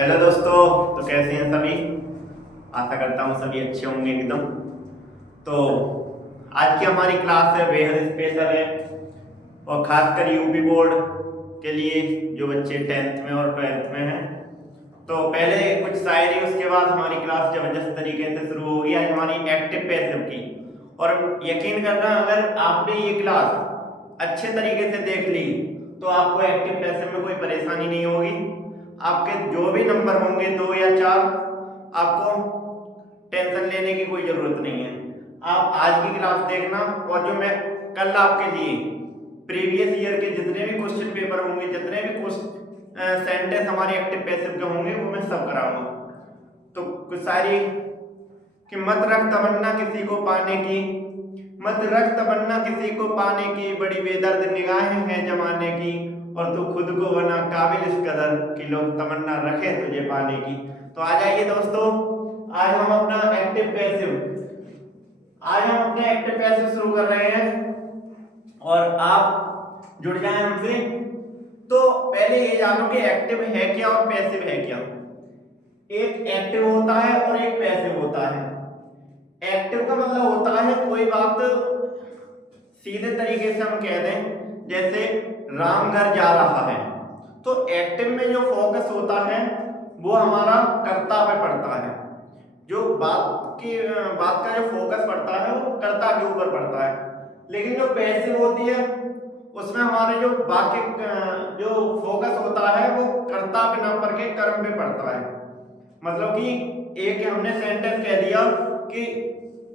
Hello दोस्तों। तो कैसे हैं सभी। आशा करता हूँ सभी अच्छे होंगे एकदम। तो आज की हमारी क्लास है बेहद स्पेशल है और खासकर यूपी बोर्ड के लिए जो बच्चे 10th में और 12th में हैं। तो पहले कुछ शायरी, उसके बाद हमारी क्लास जबरदस्त तरीके से शुरू होगी आज हमारी एक्टिव पैसिव की। और यकीन करना, अगर आपने ये क्लास अच्छे तरीके से देख ली तो आपको एक्टिव पैसिव में कोई परेशानी नहीं होगी। आपके जो भी नंबर होंगे 2 या 4, आपको टेंशन लेने की कोई जरूरत नहीं है। आप आज की क्लास देखना और जो मैं कल आपके लिए प्रीवियस ईयर के जितने भी क्वेश्चन पेपर होंगे, जितने भी सेंटेंस हमारे एक्टिव पैसिव के होंगे, वो मैं सब कराऊंगा। तो कुछ सारी कि मत रख तमन्ना किसी को पाने की, मत रख तमन्ना किसी को पाने की, बड़ी बेदर्द निगाहें हैं जमाने की, और तू खुद को बना काबिल इस कदर कि लोग तमन्ना रखे तुझे पाने की। तो आ जाइए दोस्तों, आज हम अपना एक्टिव पैसिव आज हम अपने एक्टिव पैसिव शुरू कर रहे हैं और आप जुड़ जाएं हमसे। तो पहले ये जानो कि एक्टिव है क्या और पैसिव है क्या। एक एक्टिव होता है और एक पैसिव होता है। एक्टिव का मतलब होता है कोई बात सीधे तरीके से हम कह दें, जैसे राम घर जा रहा है, तो एक्टिव में जो फोकस होता है वो हमारा कर्ता पे पड़ता है। जो बात का जो फोकस पड़ता है वो कर्ता के ऊपर पड़ता है। लेकिन जो पैसिव होती है उसमें हमारे जो वाक्य जो फोकस होता है वो कर्ता पे ना पड़ के कर्म पे पड़ता है। मतलब कि एक हमने सेंटेंस कह दिया कि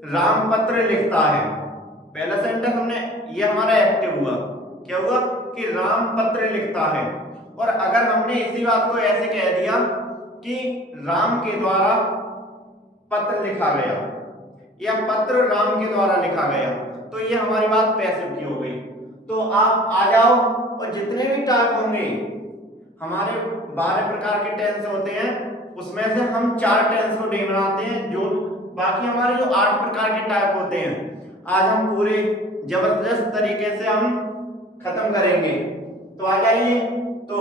राम पत्र लिखता है, पहला सेंटेंस हमने, ये हमारा एक्टिव हुआ। क्या हुआ कि राम पत्र लिखता है। और अगर हमने इसी बात को ऐसे कह दिया कि राम के द्वारा पत्र लिखा गया या पत्र राम के द्वारा लिखा गया, तो ये हमारी बात पैसिव की हो गई। तो आप आ जाओ और जितने भी टाइप होंगे, हमारे 12 प्रकार के टेंस होते हैं, उसमें से हम 4 टेंस को नहीं बनाते हैं। जो बाकी हमारे जो 8 प्रकार के टाइप होते हैं, आज हम पूरे जबरदस्त तरीके से हम खत्म करेंगे। तो आ जाइए। तो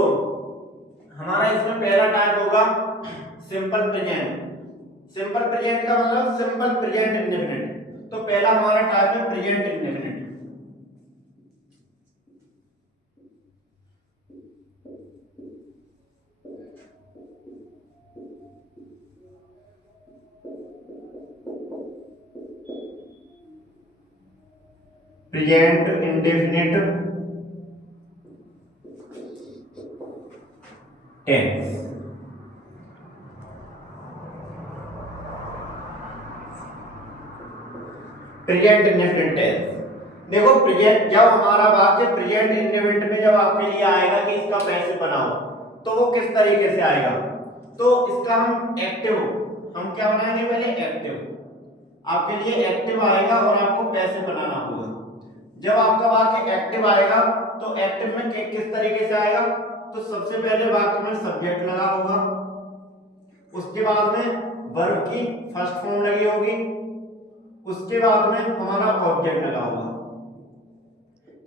हमारा इसमें पहला टाइप होगा सिंपल प्रेजेंट। सिंपल प्रेजेंट का मतलब सिंपल प्रेजेंट इंडेफिनिट। तो पहला हमारा टाइप है present indefinite. Present indefinite tense. Present indefinite tense, देखो प्रेजेंट, जब हमारा वाक्य प्रेजेंट इंडेफिनिट में जब आपके लिए आएगा कि इसका पैसिव बनाओ, तो वो किस तरीके से आएगा। तो इसका हम एक्टिव, हम क्या बनाएंगे, पहले एक्टिव। आपके लिए एक्टिव आएगा और आपको पैसिव बनाना होगा। जब आपका वाक्य एक्टिव आएगा तो एक्टिव में किस तरीके से आएगा, तो सबसे पहले वाक्य में सब्जेक्ट लगा होगा, उसके बाद में वर्ब की फर्स्ट फॉर्म लगी होगी, उसके बाद में हमारा ऑब्जेक्ट लगा होगा।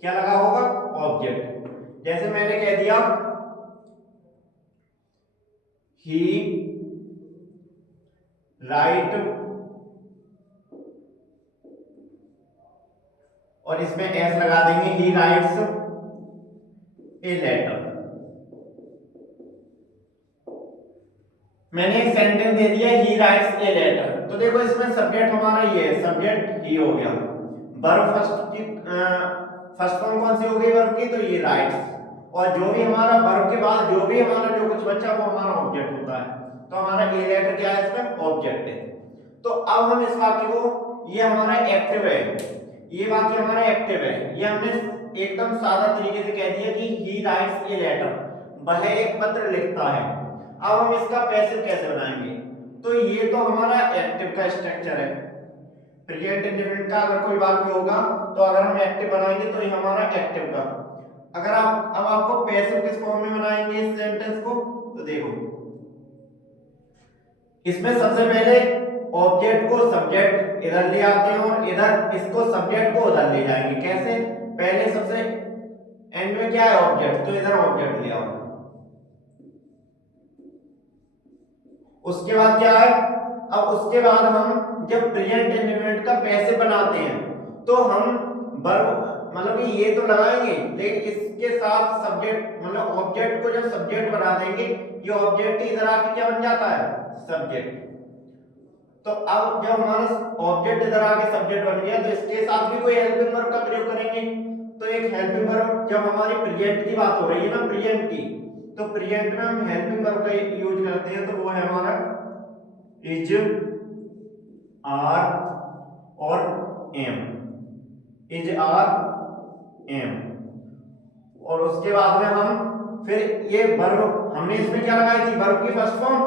क्या लगा होगा, ऑब्जेक्ट। जैसे मैंने कह दिया ही राइट, और इसमें एस लगा देंगे, ही राइट्स ए लेटर। मैंने एक सेंटेंस दे दिया ही राइट्स ए लेटर, तो देखो इसमें सब्जेक्ट हमारा ये है, सब्जेक्ट ही हो गया। वर्ब फर्स्ट फॉर्म कौन सी हो गई वर्ब की, तो ये राइट्स। और जो भी हमारा वर्ब के बाद जो भी हमारा जो कुछ बचा वो हमारा ऑब्जेक्ट होता है। तो हमारा ए लेटर क्या है, इसमें ऑब्जेक्ट है। तो अब हम इस वाक्य को, ये हमारा एक्टिव है, ये वाक्य हमारा एक्टिव है, ये हमने एकदम सादा तरीके से कह दिया कि ही राइट्स ए लेटर, वह एक पत्र लिखता है। अब हम इसका पैसिव कैसे बनाएंगे, तो ये तो हमारा एक्टिव का स्ट्रक्चर है। प्रेजेंट इंडेफिनिट का अगर कोई वाक्य होगा तो अगर हम एक्टिव बनाएंगे तो ये हमारा एक्टिव का। अगर आप अब आपको पैसिव किस फॉर्म में बनाएंगे इस सेंटेंस को, तो देखो इसमें सबसे पहले ऑब्जेक्ट को सब्जेक्ट इधर ले आते हैं और इधर इसको सब्जेक्ट को उधर ले जाएंगे। कैसे, पहले सबसे एंड में क्या है, ऑब्जेक्ट, तो इधर ऑब्जेक्ट ले आओ। उसके बाद क्या है, अब उसके बाद हम जब प्रेजेंट इंडेफिनिट का पैसे बनाते हैं तो हम वर्ब मतलब कि ये तो लगाएंगे, लेकिन इसके साथ सब्जेक्ट मतलब ऑब्जेक्ट को जब सब्जेक्ट बना देंगे, ये ऑब्जेक्ट इधर आके क्या बन जाता है, सब्जेक्ट। तो अब जब हमारा ऑब्जेक्ट इधर आके सब्जेक्ट बन गया तो इसके साथ भी कोई हेल्पिंग वर्ब का प्रयोग करेंगे। तो एक हेल्पिंग वर्ब, जब हमारी प्रेजेंट की बात हो रही है ना, प्रेजेंट की, तो प्रेजेंट में हम हेल्पिंग वर्ब का यूज करते हैं, तो वो है हमारा इज, आर और एम, इज, आर, एम। और उसके बाद में हम फिर ये वर्ब, हमने इसमें क्या लगाई थी, वर्ब की फर्स्ट फॉर्म,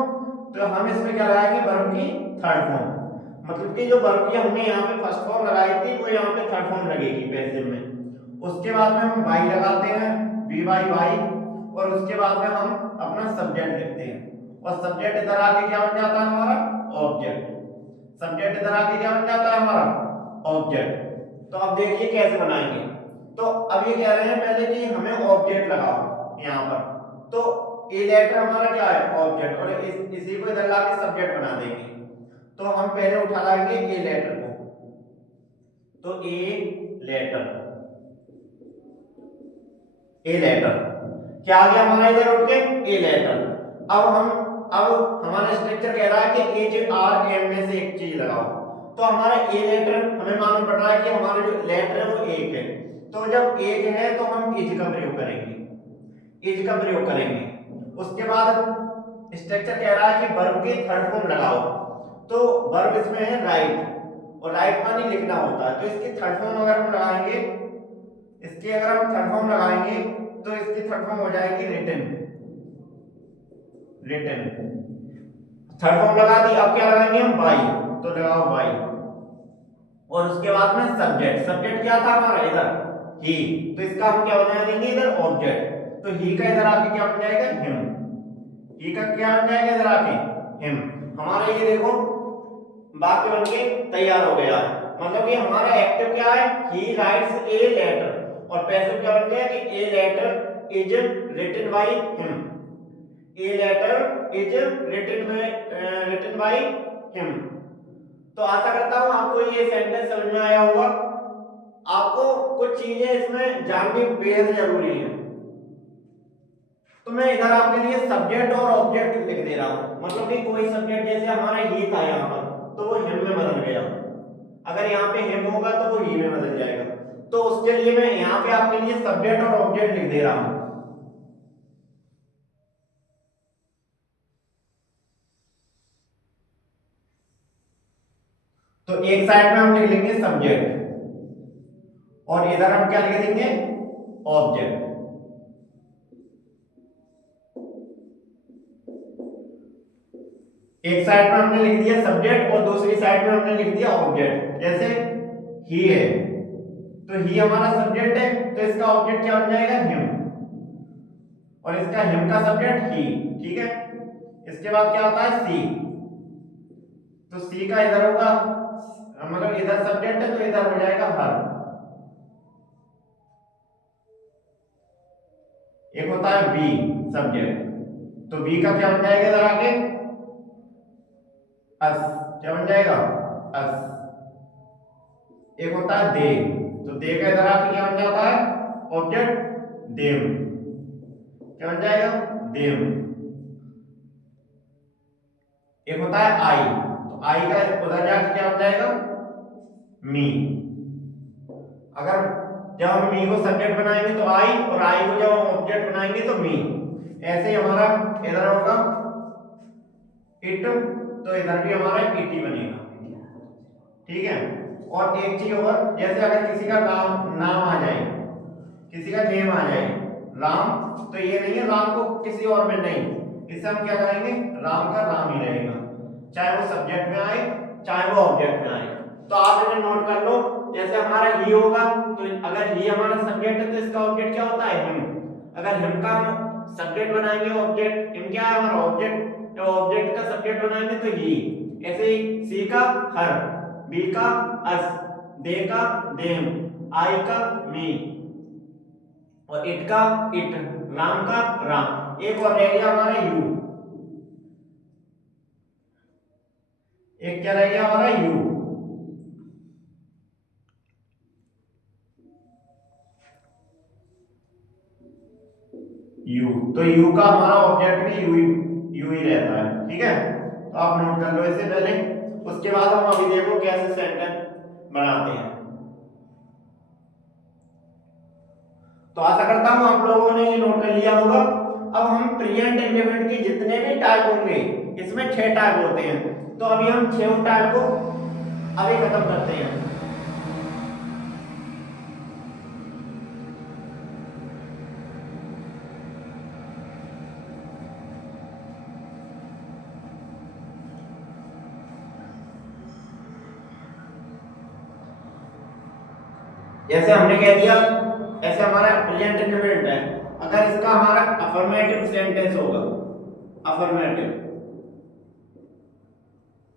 तो हम इसमें क्या लगाएंगे, वर्ब की थर्ड फॉर्म। मतलब कि जो वर्ब की हमने यहाँ पे फर्स्ट फॉर्म लगाई थी वो यहाँ पे थर्ड फॉर्म लगेगी पैसिव में। उसके बाद में हम बाई लगाते हैं, वी बाई बाई, और उसके बाद में हम अपना सब्जेक्ट लिखते हैं, और सब्जेक्ट इधर आके क्या बन जाता है हमारा, ऑब्जेक्ट। सब्जेक्ट इधर आके क्या बन जाता है हमारा, ऑब्जेक्ट। तो अब देखिए कैसे बनाएंगे। तो अब ये कह रहे हैं पहले कि हमें ऑब्जेक्ट लगाओ यहाँ पर, तो ए लेटर हमारा क्या है, ऑब्जेक्ट, और इसी को इधर लाके सब्जेक्ट बना देंगे। तो हम पहले उठा लाएंगे ए लेटर को, तो ए लेटर, ए लेटर क्या आ गया हमारा इधर उठ के, ए लेटर। अब हमारा स्ट्रक्चर कह रहा है कि एज, आर, एम में से एक चीज लगाओ। तो हमारा ए लेटर हमें मालूम पड़ रहा है कि हमारा जो लेटर है वो एक है, तो जब एक है तो हम इज का प्रयोग करेंगे, इज का प्रयोग करेंगे। उसके बाद स्ट्रक्चर कह रहा है कि वर्ब की थर्ड फॉर्म लगाओ, तो वर्ब इसमें है राइट, और राइट माने लिखना होता है, तो इसकी थर्ड फॉर्म अगर हम लगाएंगे, इसकी अगर हम थर्ड फॉर्म लगाएंगे तो इसकी थर्ड फॉर्म हो जाएगी रिटन, रिटन। थर्ड फॉर्म लगा दी, अब क्या लगाएंगे हम, बाई, तो लगाओ बाई। और उसके बाद में सब्जेक्ट, सब्जेक्ट क्या था हमारा इधर, ही, तो इसका हम क्या बना देंगे इधर, ऑब्जेक्ट। तो ही का इधर आके क्या बन जाएगा, हिम, ही का क्या बन जाएगा इधर आके, हिम। हमारा ये देखो वाक्य बन के तैयार हो गया, मतलब कि हमारा एक्टिव क्या है, ही राइट्स ए लेटर, और पैसिव क्या बन गया कि a letter is written by him, a letter is written by him. तो आशा करता हूं आपको ये सेंटेंस समझ में आया होगा। आपको कुछ चीजें इसमें जाननी बेहद जरूरी है, तो मैं इधर आपके लिए सब्जेक्ट और ऑब्जेक्ट लिख दे रहा हूं। मतलब कि कोई सब्जेक्ट जैसे हमारा ही था यहाँ पर, तो वो हिम में बदल गया, अगर यहाँ पे हिम होगा तो वो ही में बदल जाएगा, तो उसके लिए मैं यहाँ पे आपके लिए सब्जेक्ट और ऑब्जेक्ट लिख दे रहा हूं। तो एक साइड में हम लिख लेंगे सब्जेक्ट, और इधर हम क्या लिख देंगे, ऑब्जेक्ट। एक साइड में हमने लिख दिया सब्जेक्ट और दूसरी साइड में हमने लिख दिया ऑब्जेक्ट। जैसे ही है तो ही हमारा सब्जेक्ट है, तो इसका ऑब्जेक्ट क्या बन जाएगा, हिम, और इसका हिम का सब्जेक्ट ही, ठीक है। इसके बाद क्या होता है, सी, तो सी का इधर होगा, मतलब इधर सब्जेक्ट है तो इधर हो जाएगा हर। एक होता है बी सब्जेक्ट, तो बी का क्या बन जाएगा इधर आके, अस, क्या बन जाएगा, अस। एक होता है दे, तो दे का इधर आके क्या बन जाता है, ऑब्जेक्ट, देम, क्या बन जाएगा, देम। एक होता है आई, तो आई का उधर जाके क्या बन जाएगा, मी। अगर जब हम मी को सब्जेक्ट बनाएंगे तो आई, और आई को जब हम ऑब्जेक्ट बनाएंगे तो मी। ऐसे ही हमारा इधर होगा इट, तो इधर भी हमारा इट ही बनेगा, ठीक है। और एक चीज और, जैसे अगर किसी का नाम आ जाए, किसी का नेम आ जाए राम, तो ये नहीं है राम को किसी और में नहीं, इसे हम क्या करेंगे, राम का राम ही रहेगा, चाहे वो सब्जेक्ट में आए चाहे वो ऑब्जेक्ट में आए। तो आप इन्हें नोट कर लो। जैसे हमारा ही होगा, तो अगर ही हमारा सब्जेक्ट है तो इसका ऑब्जेक्ट क्या होता है, हिम। अगर हिम का हम सब्जेक्ट बनाएंगे ऑब्जेक्ट, हिम क्या है हमारा ऑब्जेक्ट, तो ऑब्जेक्ट का सब्जेक्ट बनाएंगे तो ही। ऐसे ही सी का हर, बी का अस, दे का देम, आई का मी, और इट का इट, राम का राम। एक और रह गया हमारा यू, एक क्या रह गया हमारा यू। यू तो यू का हमारा ऑब्जेक्ट भी यू ही रहता है, ठीक है। तो आप नोट कर लो इसे पहले, उसके बाद हम अभी देखो कैसे सेंटेंस बनाते हैं। तो आशा करता हूं आप लोगों ने ये नोट कर लिया होगा। अब हम प्रेजेंट इंडेफिनिट के जितने भी टाइप होंगे, इसमें 6 टाइप होते हैं, तो अभी हम 6 टाइप को अभी खत्म करते हैं। जैसे हमने कह दिया, ऐसे हमारा प्रेजेंट इंडेफिनिट है, अगर इसका हमारा अफर्मेटिव सेंटेंस होगा, अफर्मेटिव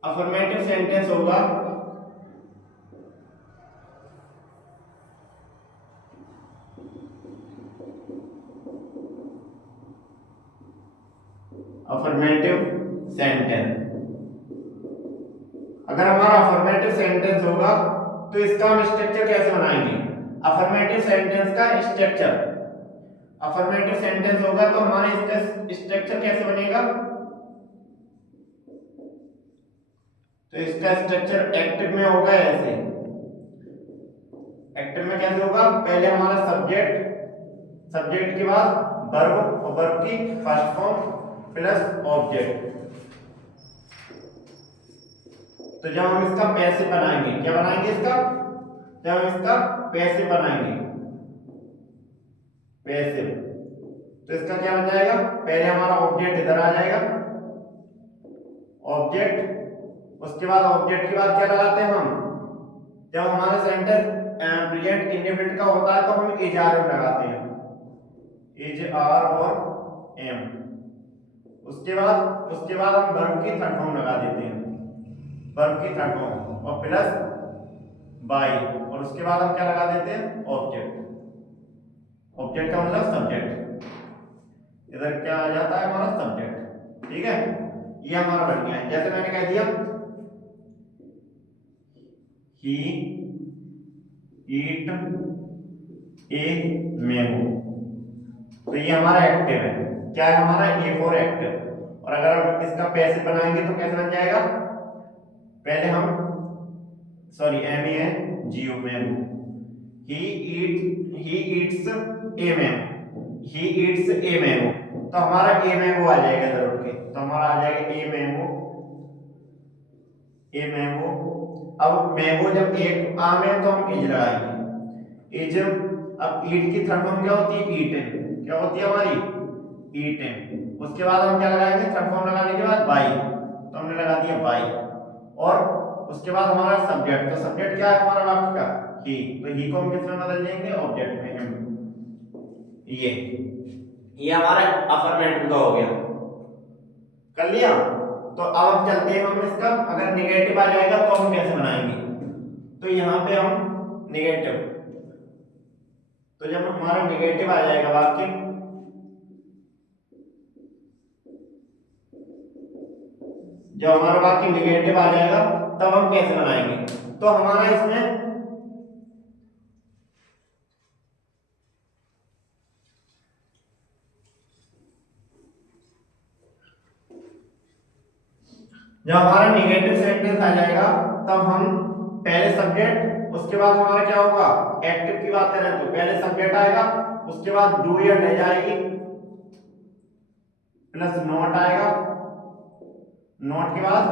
अफर्मेटिव सेंटेंस होगा, अफर्मेटिव सेंटेंस, अगर हमारा अफर्मेटिव सेंटेंस होगा तो इसका हम स्ट्रक्चर कैसे बनाएंगे। अफर्मेटिव सेंटेंस का स्ट्रक्चर, अफर्मेटिव सेंटेंस होगा तो हमारे इसका स्ट्रक्चर कैसे बनेगा। तो इसका स्ट्रक्चर एक्टिव में होगा ऐसे, एक्टिव में कैसे होगा, पहले हमारा सब्जेक्ट, सब्जेक्ट के बाद वर्ब और वर्ब की फर्स्ट फॉर्म प्लस ऑब्जेक्ट। तो जब हम इसका पैसिव बनाएंगे, क्या बनाएंगे इसका, जब हम इसका पैसिव बनाएंगे, पैसिव, तो इसका क्या बन जाएगा, पहले हमारा ऑब्जेक्ट इधर आ जाएगा, ऑब्जेक्ट, उसके बाद ऑब्जेक्ट के बाद क्या लगाते हैं हम, जब हमारा सेंटेंस प्रेजेंट इंडेफिनिट का होता है तो हम इज आर एम लगाते हैं, इज आर और एम। उसके बाद हम वर्ब की थर्ड फॉर्म लगा देते हैं, वर्ब की थर्ड फॉर्म और प्लस बाय, और उसके बाद हम क्या लगा देते हैं, ऑब्जेक्ट। ऑब्जेक्ट का मतलब सब्जेक्ट, इधर क्या आ जाता है हमारा सब्जेक्ट, ठीक है। ये हमारा बन गया है। जैसे मैंने कह दिया ही ईट ए मैंगो, तो ये हमारा एक्टिव है, क्या है हमारा, ए फॉर एक्टिव। और अगर हम इसका पैसिव बनाएंगे तो कैसे बन जाएगा, पहले हम सॉरी एम ए जीओ mango, he eats a mango, he eats a mango, तो हमारा ए मैंगो आ जाएगा इधर उठ के, तो हमारा आ जाएगा ए मैंगो, ए मैंगो। अब मैंगो जब एक आम है तो हम इज लगाएंगे, इज। अब ईट की थर्ड फॉर्म क्या होती है, ईटन, क्या होती है हमारी, ईटन। उसके बाद हम क्या लगाएंगे, थर्ड फॉर्म लगाने के बाद बाई, तो हमने लगा दिया बाई। और उसके बाद हमारा सब्जेक्ट, तो सब्जेक्ट क्या है हमारा वाक्य का, ही, तो ही को हम किस में बदल देंगे, ऑब्जेक्ट में, हिम। ये हमारा अफर्मेटिव का हो गया, कर लिया। तो अब हम चलते हैं, हम इसका अगर निगेटिव आ जाएगा तो हम कैसे बनाएंगे। तो यहां पे हम निगेटिव, तो जब हमारा निगेटिव आ जाएगा वाक्य, जब हमारा वाक्य निगेटिव आ जाएगा तब हम कैसे बनाएंगे। तो हमारा इसमें जब हमारा निगेटिव सेंटेंस आ जाएगा तब हम पहले सब्जेक्ट, उसके बाद हमारा क्या होगा, एक्टिव की बात करें तो पहले सब्जेक्ट आएगा, उसके बाद डू या डज आएगी, प्लस नॉट आएगा, नॉट के बाद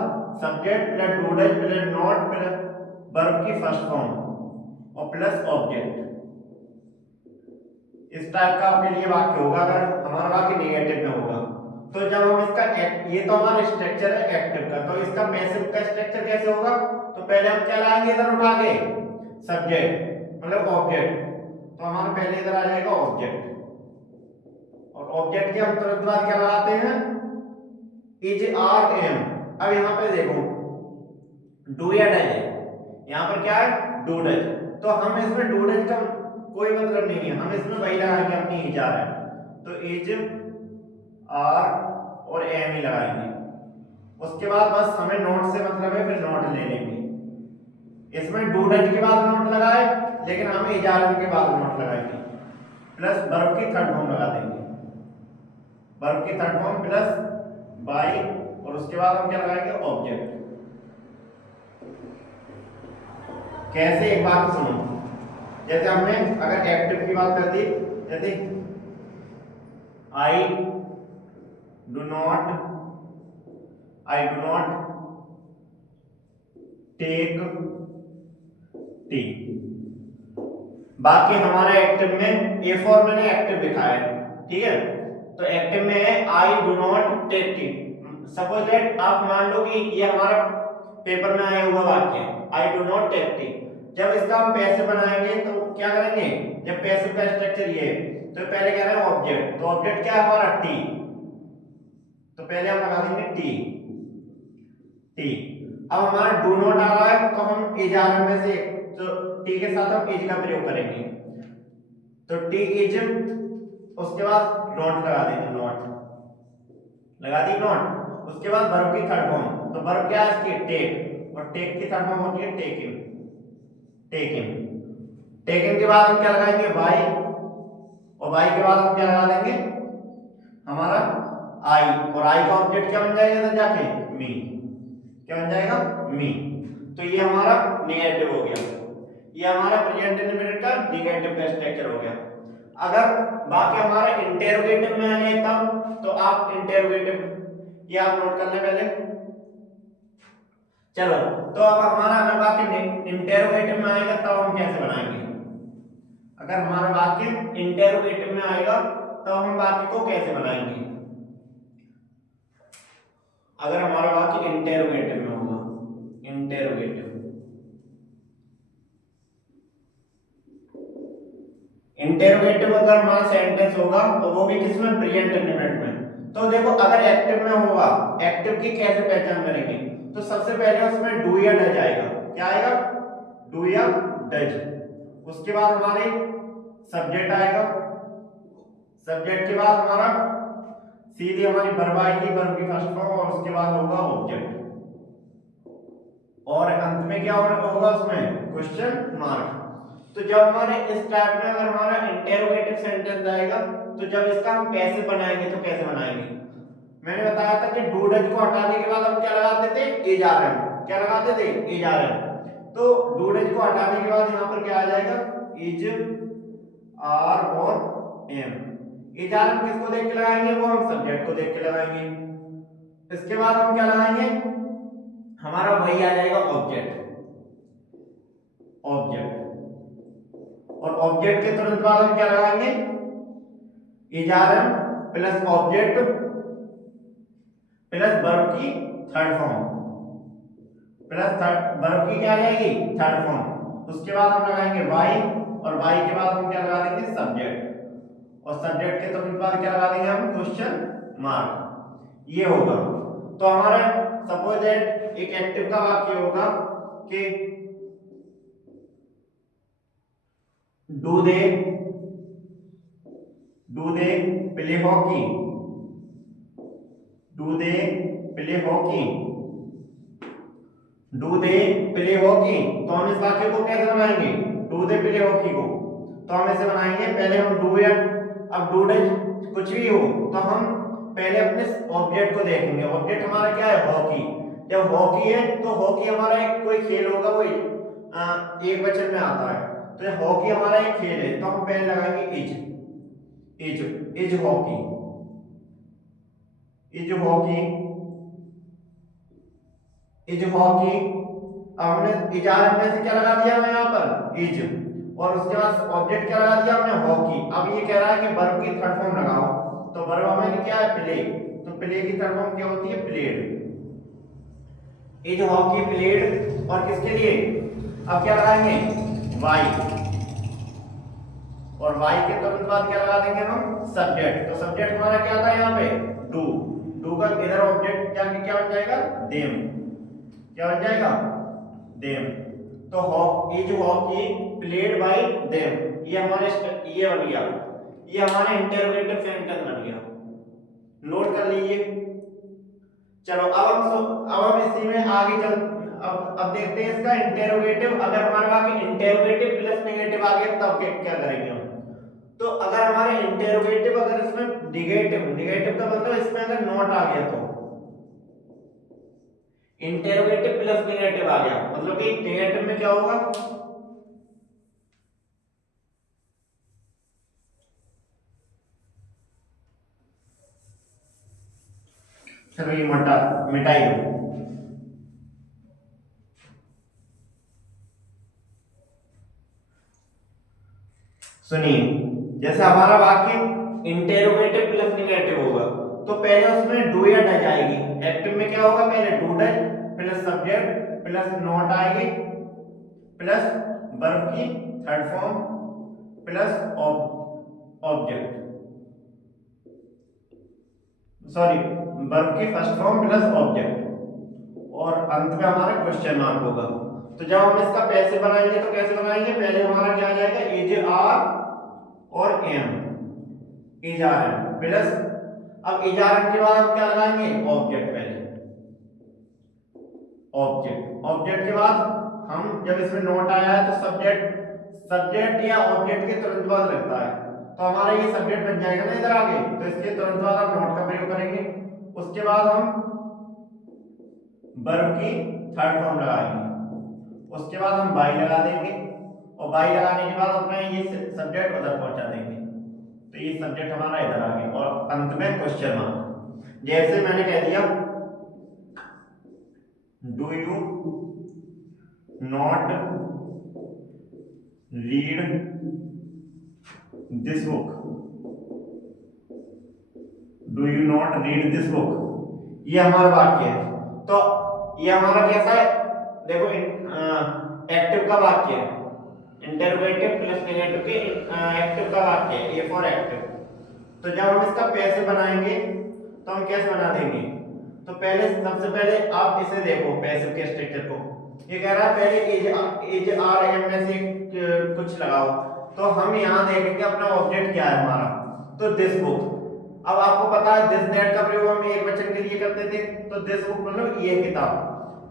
subject plus do does plus not plus verb की फर्स्ट फॉर्म और प्लस ऑब्जेक्ट। इस टाइप का आपके लिए वाक्य होगा अगर हमारा वाक्य निगेटिव में होगा। तो जब हम इसका ये तो हमारा स्ट्रक्चर है एक्टिव का, तो इसका पैसिव का स्ट्रक्चर कैसे होगा, तो पहले हम क्या लाएंगे इधर उठा के, सब्जेक्ट मतलब ऑब्जेक्ट, तो हमारा पहले इधर आ जाएगा ऑब्जेक्ट, और ऑब्जेक्ट के हम तुरंत बाद क्या लगाते हैं, इज आर एम। अब यहाँ पे देखो डू या डज है, यहाँ पर क्या है डू डज, तो हम इसमें डू डज का कोई मतलब नहीं है, हम इसमें वही लगाएंगे अपनी इज आर एम, तो इज आर और एम ही लगाएंगे। उसके बाद बस हमें नॉट से मतलब है, फिर नॉट ले लेंगे। इसमें डू डज के बाद नॉट लगाए, लेकिन हम इज आर एम के बाद नॉट लगाएंगे, प्लस वर्ब की थर्ड फॉर्म लगा देंगे, वर्ब की थर्ड फॉर्म प्लस बाय, और उसके बाद हम क्या लगाएंगे ऑब्जेक्ट। कैसे, एक बात सुनो, जैसे हमने अगर एक्टिव की बात कर दी, जैसे I do not take tea. बाकी हमारे एक्टिव में ए फॉर मैंने एक्टिव लिखा है, ठीक है, तो एक्टिव में है I do not take tea. Suppose that आप मान लो कि ये हमारा पेपर में आया हुआ वाक्य है, I do not take tea. जब इसका हम पैसिव बनाएंगे तो क्या करेंगे, जब पैसिव का स्ट्रक्चर ये है, तो पहले कह रहे हैं ऑब्जेक्ट, तो ऑब्जेक्ट क्या है हमारा टी, तो पहले हम लगा देंगे टी। अब हमारा डू नॉट आ रहा है, तो हम इज आर में से, तो टी के साथ हम इज का प्रयोग करेंगे, तो टी इज, उसके बाद नॉट लगा देंगे, नॉट लगा दी नॉट, उसके बाद वर्ब की थर्ड फॉर्म, तो वर्ब क्या है इसकी टेक, और टेक की थर्ड फॉर्म होती है टेकिंग, टेकिंग के बाद हम क्या लगाएंगे बाय, और बाय के बाद हम क्या लगा देंगे हमारा आई, और आई का ऑब्जेक्ट क्या बन जाएगा इधर जाके मी, क्या बन जाएगा मी। तो ये हमारा नेगेटिव हो गया, ये हमारा प्रेजेंट इंडेफिनिट का नेगेटिव का स्ट्रक्चर हो गया। अगर बाकी हमारा इंटेरोगेटिव में आने तब, तो आप इंटेरोगेटिव ये आप नोट कर लें पहले। चलो, तो अब हमारा अगर वाक्य इंटेरोगेटिव में आएगा तब हम कैसे बनाएंगे, अगर हमारा वाक्य इंटेरोगेटिव में आएगा तब हम वाक्य को कैसे बनाएंगे, अगर हमारा वाक्य इंटेरोगेटिव में होगा, इंटेरोगेटिव अगर हमारा सेंटेंस होगा और वो भी किसमें, प्रेजेंट इंडेफिनिट में, तो देखो अगर एक्टिव में होगा, एक्टिव की कैसे पहचान करेंगे, तो सबसे पहले उसमें डू या डज आएगा, क्या आएगा डू या डज, उसके बाद हमारे सब्जेक्ट आएगा, सब्जेक्ट के बाद हमारा सीधी हमारी वर्ब आएगी, वर्ब की फर्स्ट फॉर्म, और उसके बाद होगा ऑब्जेक्ट, और अंत में क्या होगा उसमें क्वेश्चन मार्क। तो जब हमारे इस टाइप में अगर हमारा इंटेरोगेटिव सेंटेंस आएगा, तो जब इसका हम पैसिव बनाएंगे तो कैसे बनाएंगे, मैंने बताया था कि डू डज को हटाने के बाद हम क्या लगाते थे इज आर एम, क्या लगाते थे इज आर एम, तो डू डज को हटाने के बाद यहाँ पर क्या आ जाएगा इज आर और एम, इज आर एम किसको देख के लगाएंगे, वो हम सब्जेक्ट को देख के लगाएंगे, इसके बाद हम क्या लगाएंगे, हमारा वही आ जाएगा ऑब्जेक्ट, और ऑब्जेक्ट के तुरंत बाद हम क्या लगाएंगे is are am plus object plus verb की थर्ड फॉर्म, प्लस वर्ब की क्या रहेगी थर्ड फॉर्म, उसके बाद हम लगाएंगे वाई, और वाई के बाद हम क्या लगा देंगे सब्जेक्ट, और सब्जेक्ट के तुरंत बाद क्या लगा देंगे हम क्वेश्चन मार्क, ये होगा। तो हमारा सपोज दैट एक एक्टिव का वाक्य होगा कि do they play hockey, do they play hockey, do they play hockey, तो हम इस वाक्य को कैसे बनाएंगे डू दे प्ले हॉकी को, तो हम ऐसे बनाएंगे, पहले हम डू या, अब डू डज कुछ भी हो तो हम पहले अपने ऑब्जेक्ट को देखेंगे, ऑब्जेक्ट हमारा क्या है हॉकी, जब हॉकी है तो हॉकी हमारा एक कोई खेल होगा, वो एक वचन में आता है, तो हॉकी हमारा एक खेल है, तो हम पहले लगाएंगे is hockey, is hockey, is hockey. अब हमने इज आर में से क्या लगा दिया हमने यहाँ पर इज, और उसके बाद ऑब्जेक्ट क्या लगा दिया हमने हॉकी। अब ये कह रहा है कि वर्ब की थर्ड फॉर्म लगाओ, तो वर्ब हमें क्या है प्ले, तो प्ले की थर्ड फॉर्म क्या होती है प्लेड, इज हॉकी प्लेड, और किसके लिए अब क्या लगाएंगे वाई, और वाई के तुरंत बाद क्या लगा देंगे हम सब्जेक्ट, तो सब्जेक्ट हमारा क्या था यहाँ पे डू, डू का इधर ऑब्जेक्ट जाके क्या बन जाएगा देम, क्या बन जाएगा देम, तो is hockey played bye them, ये हमारे ये बन गया, ये हमारे इंटरोगेटिव सेंटेंस बन गया, नोट कर लीजिए। चलो अब हम इसी में आगे चल, अब देखते हैं इसका इंटेरोगेटिव। अगर हमारे पास इंटेरोगेटिव प्लस नेगेटिव आ गया तब क्या करेंगे हम। तो अगर हमारे इंटेरोगेटिव अगर इसमें निगेटिव, निगेटिव का मतलब इसमें अगर नॉट आ गया तो इंटेरोगेटिव प्लस नेगेटिव आ गया, मतलब कि नेगेटिव में क्या होगा, चलो ये मिटाई दो। सुनिए, जैसे हमारा वाक्य इंटेरोगेटिव प्लस नेगेटिव होगा तो पहले उसमें डू या डज आएगी। एक्टिव में क्या होगा, पहले do does plus subject plus not आएगी प्लस वर्ब की third form plus object, sorry verb की फर्स्ट फॉर्म प्लस ऑब्जेक्ट, और अंत में हमारा क्वेश्चन मार्क होगा। तो जब हम इसका पैसे बनाएंगे तो कैसे बनाएंगे, पहले हमारा क्या आ जाएगा, इज आर और am, is are am plus, अब इज आर एम के बाद हम क्या लगाएंगे, ऑब्जेक्ट, पहले ऑब्जेक्ट, ऑब्जेक्ट के बाद हम जब इसमें नोट आया है तो सब्जेक्ट, सब्जेक्ट या ऑब्जेक्ट के तुरंत बाद लगता है तो हमारा ये सब्जेक्ट बन जाएगा ना इधर आगे, तो इसके तुरंत बाद हम नोट का प्रयोग करेंगे। उसके बाद हम वर्ब की थर्ड फॉर्म लगाएंगे, उसके बाद हम बाई लगा देंगे, और बाई लगाने के बाद अपना ये सब्जेक्ट उधर पहुंचा देंगे, तो ये सब्जेक्ट हमारा इधर आ गया, और अंत में क्वेश्चन मार्क। जैसे मैंने कह दिया, do you not read this book, do you not read this book, ये हमारा वाक्य है। तो ये हमारा कैसा है, देखो एक्टिव का वाक्य है, इंटरोगेटिव प्लस नेगेटिव के एक्टिव का वाक्य है, ए फॉर एक्टिव। तो जब हम इसका पैसे बनाएंगे तो हम कैसे बना देंगे, तो पहले सबसे पहले आप इसे देखो पैसिव के स्ट्रक्चर को, ये कह रहा है पहले इज आर एम में से कुछ लगाओ, तो हम यहाँ देखेंगे अपना ऑब्जेक्ट क्या है हमारा, तो दिस बुक। अब आपको पता है दिस दैट का प्रयोग हम एक वचन के लिए करते थे, तो दिस बुक मतलब ये किताब,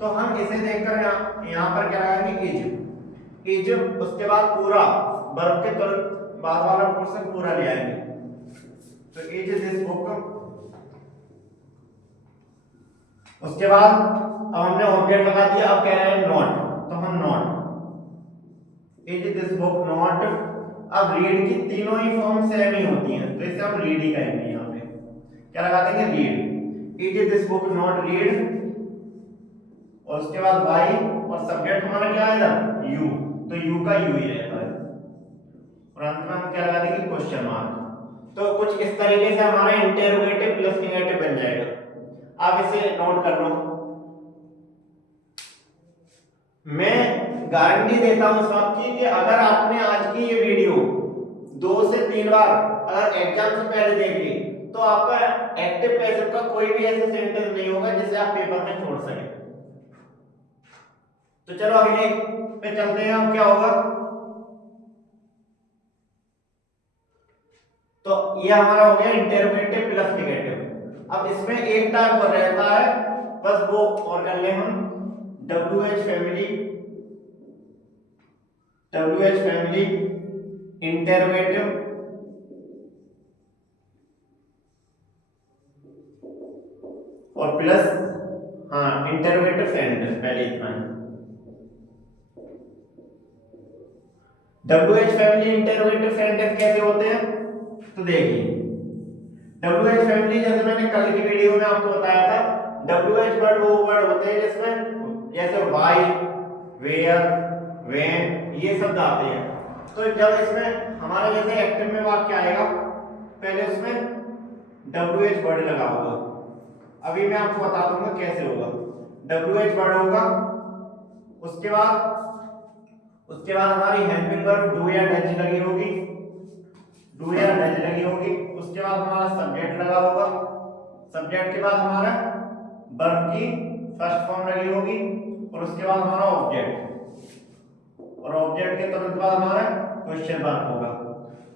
तो हम इसे देखकर यहाँ पर क्या लगाएंगे, इज, उसके बाद पूरा वर्ब के तुरंत बाद वाला पोर्शन पूरा ले आएंगे, तो इज दिस बुक। उसके बाद अब हमने ऑब्जेक्ट लगा दिया, अब कह रहे हैं नॉट, तो हम not, is this book not. अब रीड की तीनों ही फॉर्म सेम ही होती हैं, तो इसे हम रीड ही करेंगे, यहाँ पे क्या लगा देंगे, read, is this book not read, और उसके बाद वाई, और सब्जेक्ट हमारा क्या है, यू, तो यू का यू ही रहता है, और अंत में हम क्या लगा देंगे, क्वेश्चन मार्क। तो कुछ इस तरीके से हमारा इंटेरोगेटिव प्लस नेगेटिव बन जाएगा, आप इसे नोट कर लो। मैं गारंटी देता हूं इस बात की कि अगर आपने आज की ये वीडियो 2 से 3 बार अगर एग्जाम से पहले देख ली तो आपका एक्टिव पैसिव का कोई भी ऐसा सेंटेंस नहीं होगा जिसे आप पेपर में छोड़ सके। तो चलो अगले पे चलते हैं, अब क्या होगा, तो ये हमारा हो गया इंटेरोगेटिव प्लस नेगेटिव। अब इसमें एक टाइप और रहता है, बस वो और कर ले हम, WH family, WH family interrogative और प्लस, हाँ इंटेरोगेटिव सेंटेंस, पहले इतना है। WH फैमिली इंटेरोगेटिव सेंटेंस कैसे होते हैं, तो देखिए WH फैमिली, जैसे मैंने कल की वीडियो में आपको बताया था, WH वर्ड वो वर्ड होते हैं जिसमें जैसे व्हाई, वेयर, व्हेन ये शब्द आते हैं। तो जब इसमें हमारा जैसे एक्टिव में वाक्य आएगा, पहले उसमें WH वर्ड लगा होगा, अभी मैं आपको बता दूंगा कैसे होगा। WH वर्ड होगा, उसके बाद हमारी हेल्पिंग वर्ब डू या डज लगी होगी, डू या डज लगी होगी, उसके बाद हमारा सब्जेक्ट लगा होगा, सब्जेक्ट के बाद हमारा वर्ब की फर्स्ट फॉर्म लगी होगी, और उसके बाद हमारा ऑब्जेक्ट, और ऑब्जेक्ट के तुरंत बाद हमारा क्वेश्चन मार्क होगा।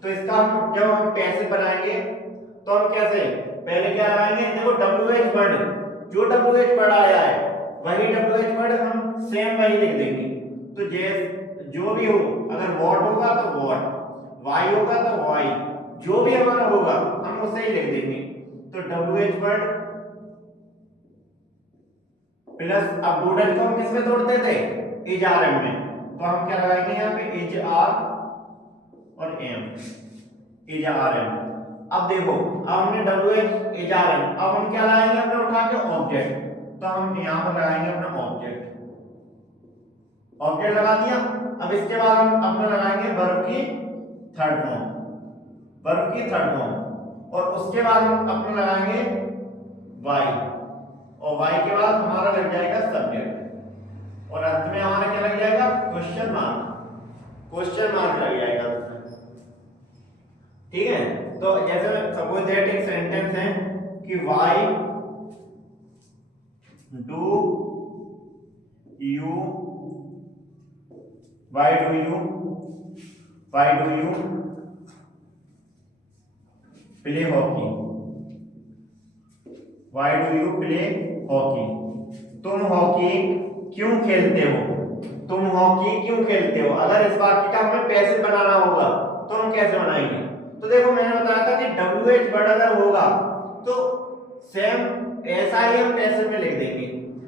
तो इसका हम जब हम पैसे बनाएंगे तो हम कैसे, पहले क्या लगाएंगे, देखो WH वर्ड जो WH वर्ड आया है वही WH वर्ड हम सेम वही लिख देंगे। तो जो भी हो, अगर वॉट होगा तो वॉट, वाई होगा तो वाई, जो भी हमारा होगा हम उसे ही लिख देंगे। तो WH वर्ड प्लस, अब डूडल को हम किस में तोड़ते थे? इज आर एम में, तो हम क्या लगाएंगे यहाँ पे? इज आर और एम, इज आर एम। अब देखो, अब हमने WH इज आर एम, अब हम क्या लगाएंगे अपने उठा के? ऑब्जेक्ट। तो हम यहाँ पर लगाएंगे अपना ऑब्जेक्ट, ऑब्जेक्ट लगा दिया। अब इसके बाद हम अपना लगाएंगे वर्ब की थर्ड फॉर्म, वर्ब की थर्ड फॉर्म, और उसके बाद हम अपना लगाएंगे वाई, और वाई के बाद हमारा लग जाएगा सब्जेक्ट, और अंत में हमारा क्या लग जाएगा? क्वेश्चन मार्क, क्वेश्चन मार्क लग जाएगा। ठीक है, तो जैसे सपोज दैट एक सेंटेंस है कि why do you Why do you play hockey? Why do you play hockey? तुम हॉकी क्यों खेलते हो? तुम हॉकी क्यों खेलते हो? अगर इस वाक्य का हमें पैसिव बनाना होगा तो हम कैसे बनाएंगे? तो देखो, मैंने बताया था कि WH वर्ड अगर होगा तो सेम ऐसा ही हम पैसिव में लिख देंगे।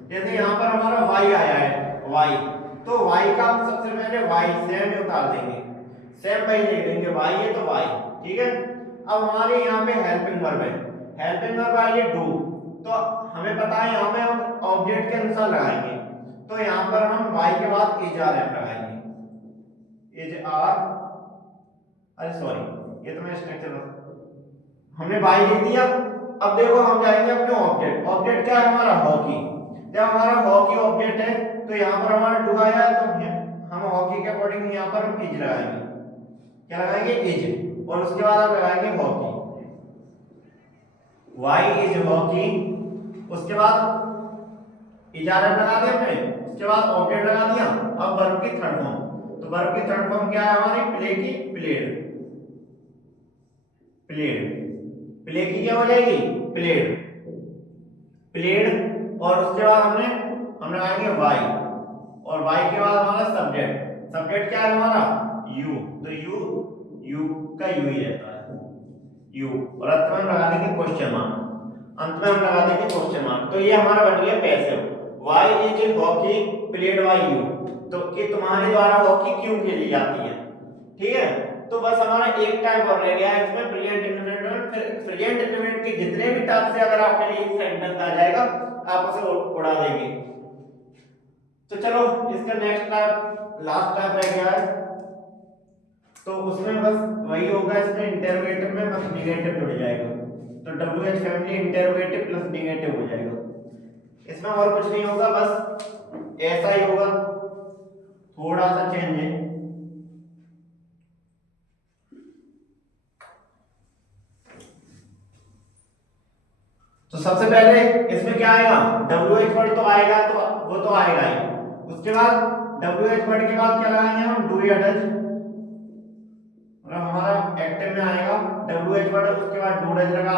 जैसे यहाँ पर हमारा वाई आया है, वाई, तो वाई का हम सबसे पहले वाई सेम में उतार देंगे, सेम वही लिख देंगे, वाई है तो वाई। ठीक है, अब हमारे यहाँ पे हेल्पिंग वर्ब है, हेल्पिंग वर्ब आई है डू, तो हमें पता है यहाँ पे हम ऑब्जेक्ट के अनुसार लगाएंगे। तो यहाँ पर हम वाई के बाद इज आर एम लगाएंगे, इज आर, अरे सॉरी, ये तो मैं स्ट्रक्चर, हमने वाई लिख दिया। अब देखो हम जाएंगे अपने ऑब्जेक्ट, ऑब्जेक्ट क्या है हमारा? हॉकी। जब हमारा हॉकी ऑब्जेक्ट है तो यहाँ पर हमारा डू आया है, तो हम हॉकी के अकॉर्डिंग यहाँ पर हम इज लगाएंगे, क्या लगाएंगे? इज, और उसके बाद हम लगाएंगे हॉकी, वाई इज हॉकी, उसके बाद इज आर एम लगा दिया हमने, उसके बाद ऑब्जेक्ट लगा दिया। अब वर्ब की थर्ड फॉर्म, तो वर्ब की थर्ड फॉर्म क्या है हमारी? प्ले की प्लेड, प्लेड, प्ले की क्या हो जाएगी? प्लेड, प्लेड, और उसके बाद हम लगाएंगे वाई, और वाई के बाद हमारा सब्जेक्ट, सब्जेक्ट क्या है हमारा? यू, तो यू का यू ही रहता है, यू, और अंत में हम लगा देंगे क्वेश्चन मार्क, अंत में हम लगा देंगे क्वेश्चन मार्क। तो ये हमारा बन गया passive, why is hockey played by you, तो कि तुम्हारे द्वारा हॉकी क्यों खेली जाती है। ठीक है, तो बस हमारा एक टाइप और रह गया है इसमें, प्रेजेंट इंडेफिनिट। फिर प्रेजेंट इंडेफिनिट के जितने भी टाइप से अगर आपके लिए सेंटेंस आ जाएगा आप उसे उड़ा देंगे। तो चलो इसका नेक्स्ट टाइप, लास्ट टाइप रह गया है, तो उसमें बस वही होगा, इसमें इंटरोगेटिव में बस नेगेटिव जुड़ जाएगा, तो WH family interrogative plus negative हो जाएगा। इसमें और कुछ नहीं होगा, बस ऐसा ही होगा, थोड़ा सा चेंज है। तो सबसे पहले इसमें क्या आएगा? WH वर्ड तो आएगा, तो वो तो आएगा ही। उसके बाद WH वर्ड के बाद क्या लगाएंगे हम? डू या डज, मतलब हमारा एक्टिव में आएगा WH वर्ड, उसके बाद डू डज लगा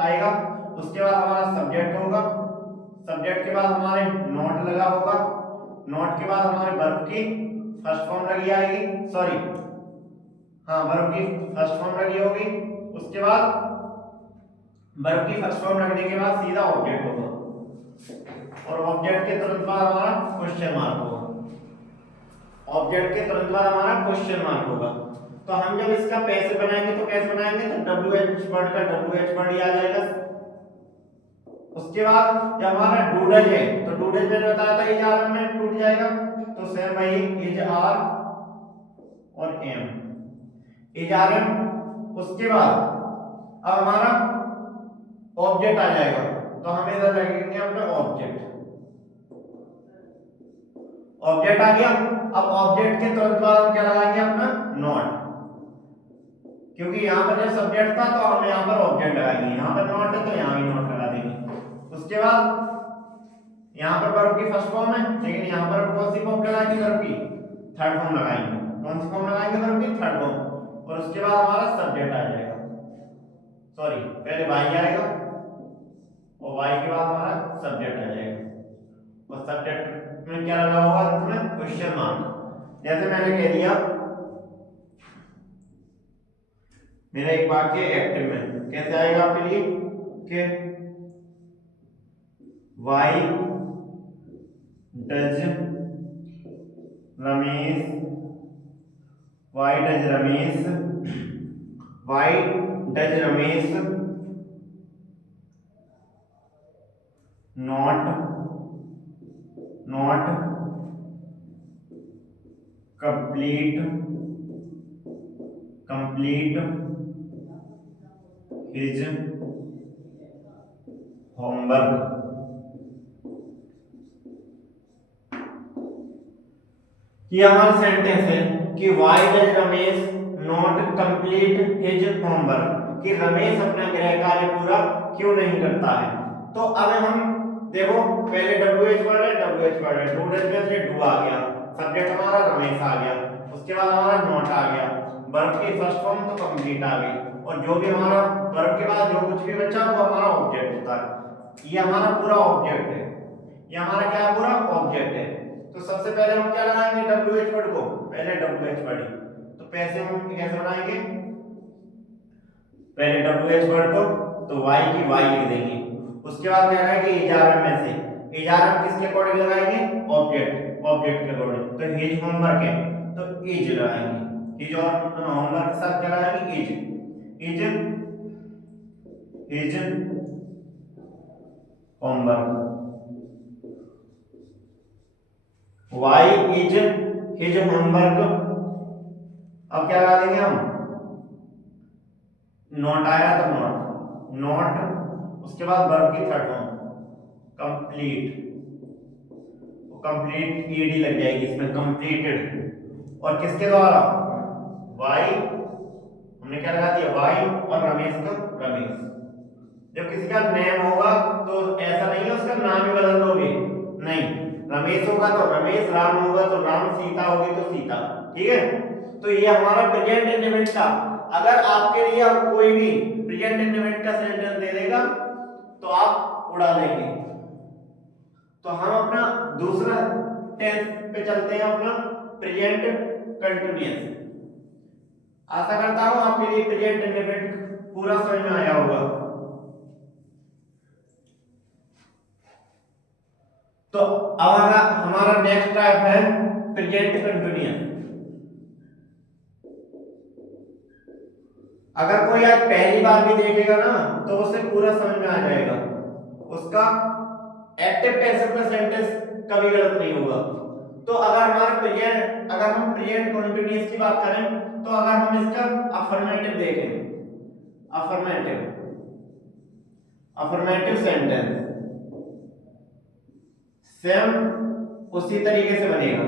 आएगा। उसके बाद हमारा सब्जेक्ट होगा, सब्जेक्ट के बाद हमारे नॉट लगा होगा, नॉट के बाद हमारे वर्ब की फर्स्ट फॉर्म लगी आएगी, सॉरी हाँ, वर्ब की फर्स्ट फॉर्म लगी होगी। उसके बाद वर्ब की फर्स्ट फॉर्म लगने के बाद सीधा ऑब्जेक्ट होगा, और ऑब्जेक्ट के तुरंत बाद हमारा क्वेश्चन मार्क होगा, ऑब्जेक्ट के तुरंत बाद हमारा क्वेश्चन मार्क होगा। तो हम जब इसका पैसे बनाएंगे तो कैसे बनाएंगे? तो WH वर्ड का WH वर्ड ही आ जाएगा। उसके बाद जब हमारा डूडज है तो डूडज मैंने बताया था इज आर में टूट जाएगा, तो सेम वही इज आर और एम, इज आर एम। उसके बाद अब हमारा ऑब्जेक्ट आ जाएगा, तो हम इधर लगेंगे अपना ऑब्जेक्ट, ऑब्जेक्ट आ गया। अब ऑब्जेक्ट के तुरंत बाद हम क्या लगाएंगे? अपना नॉट, क्योंकि यहाँ पर जब सब्जेक्ट था तो हम यहाँ पर ऑब्जेक्ट लगाएंगे, यहाँ पर नॉट है तो यहाँ भी नॉट लगा देंगे। उसके बाद यहाँ पर वर्ब की फर्स्ट फॉर्म है, लेकिन यहाँ पर कौन सी फॉर्म लगाएंगे? वर्ब की थर्ड फॉर्म लगाएंगे। कौन सी फॉर्म लगाएंगे? वर्ब की थर्ड फॉर्म, और उसके बाद हमारा सब्जेक्ट आ जाएगा, सॉरी पहले वाई आएगा और y के बाद हमारा सब्जेक्ट आ जाएगा, और सब्जेक्ट में क्या लगा होगा तुम्हें क्वेश्चन मार्क। जैसे मैंने कह दिया मेरा एक वाक्य एक्टिव में कैसे आएगा आपके लिए कि why does Ramesh why does Ramesh why does Ramesh not complete his homework। ये हमारा सेंटेंस है कि why does Ramesh not complete his homework, कि रमेश अपना गृह कार्य पूरा क्यों नहीं करता है। तो अब हम देखो पहले WH वर्ड है, WH वर्ड है, डू डज में से डू आ गया, सब्जेक्ट हमारा रमेश आ गया, उसके बाद हमारा नॉट आ गया, वर्ब की फर्स्ट फॉर्म तो कंप्लीट आ गई, और जो भी हमारा वर्ब के बाद जो कुछ भी बचा वो हमारा ऑब्जेक्ट होता है। ये हमारा पूरा ऑब्जेक्ट है, ये हमारा क्या है पूरा ऑब्जेक्ट है। तो सबसे पहले हम क्या लगाएंगे WH वर्ड को, पहले WH वर्ड, तो पैसे हम कैसे बनाएंगे, पहले WH वर्ड को तो y की y लिख देंगे, उसके बाद क्या है कि इजारम में से इजारम किसके अकॉर्डिंग लगाएंगे ऑब्जेक्ट के अकॉर्डिंग, तो हिज होमवर्क है तो इज लगाएंगे, हिज और होमवर्क के साथ क्या लगाएंगे is homework, why is his homework, अब क्या लगा देंगे हम नॉट आया तो नॉट उसके बाद वर्ब की थर्ड फॉर्म कंप्लीट ईडी लग जाएगी इसमें कंप्लीटेड, और किसके द्वारा वाई, हमने क्या लगा दिया वाई, और रमेश का रमेश। जब किसी का नेम होगा तो ऐसा नहीं है उसका नाम ही बदल दोगे, नहीं, रमेश होगा तो रमेश, राम होगा तो राम, सीता होगी तो सीता, ठीक है। तो ये हमारा प्रेजेंट इंडेफिनिट था। अगर आपके लिए अब कोई भी प्रेजेंट इंडेफिनिट का सेंटेंस दे देगा तो आप उड़ा देंगे। तो हम अपना दूसरा टेंस पे चलते हैं, अपना प्रेजेंट कंटीन्यूअस। आशा करता हूं आपके लिए प्रेजेंट इंडेफिनिट पूरा समझ में आया होगा। तो अब हमारा नेक्स्ट टाइप है प्रेजेंट कंटीन्यूअस। अगर कोई आज पहली बार भी देखेगा ना तो उसे पूरा समझ में आ जाएगा, उसका एक्टिव टेंस का सेंटेंस कभी गलत नहीं होगा। तो अगर हम प्रेजेंट कंटीन्यूअस की बात करें तो अगर हम इसका अफर्मेटिव देखें, अफर्मेटिव सेंटेंस सेम उसी तरीके से बनेगा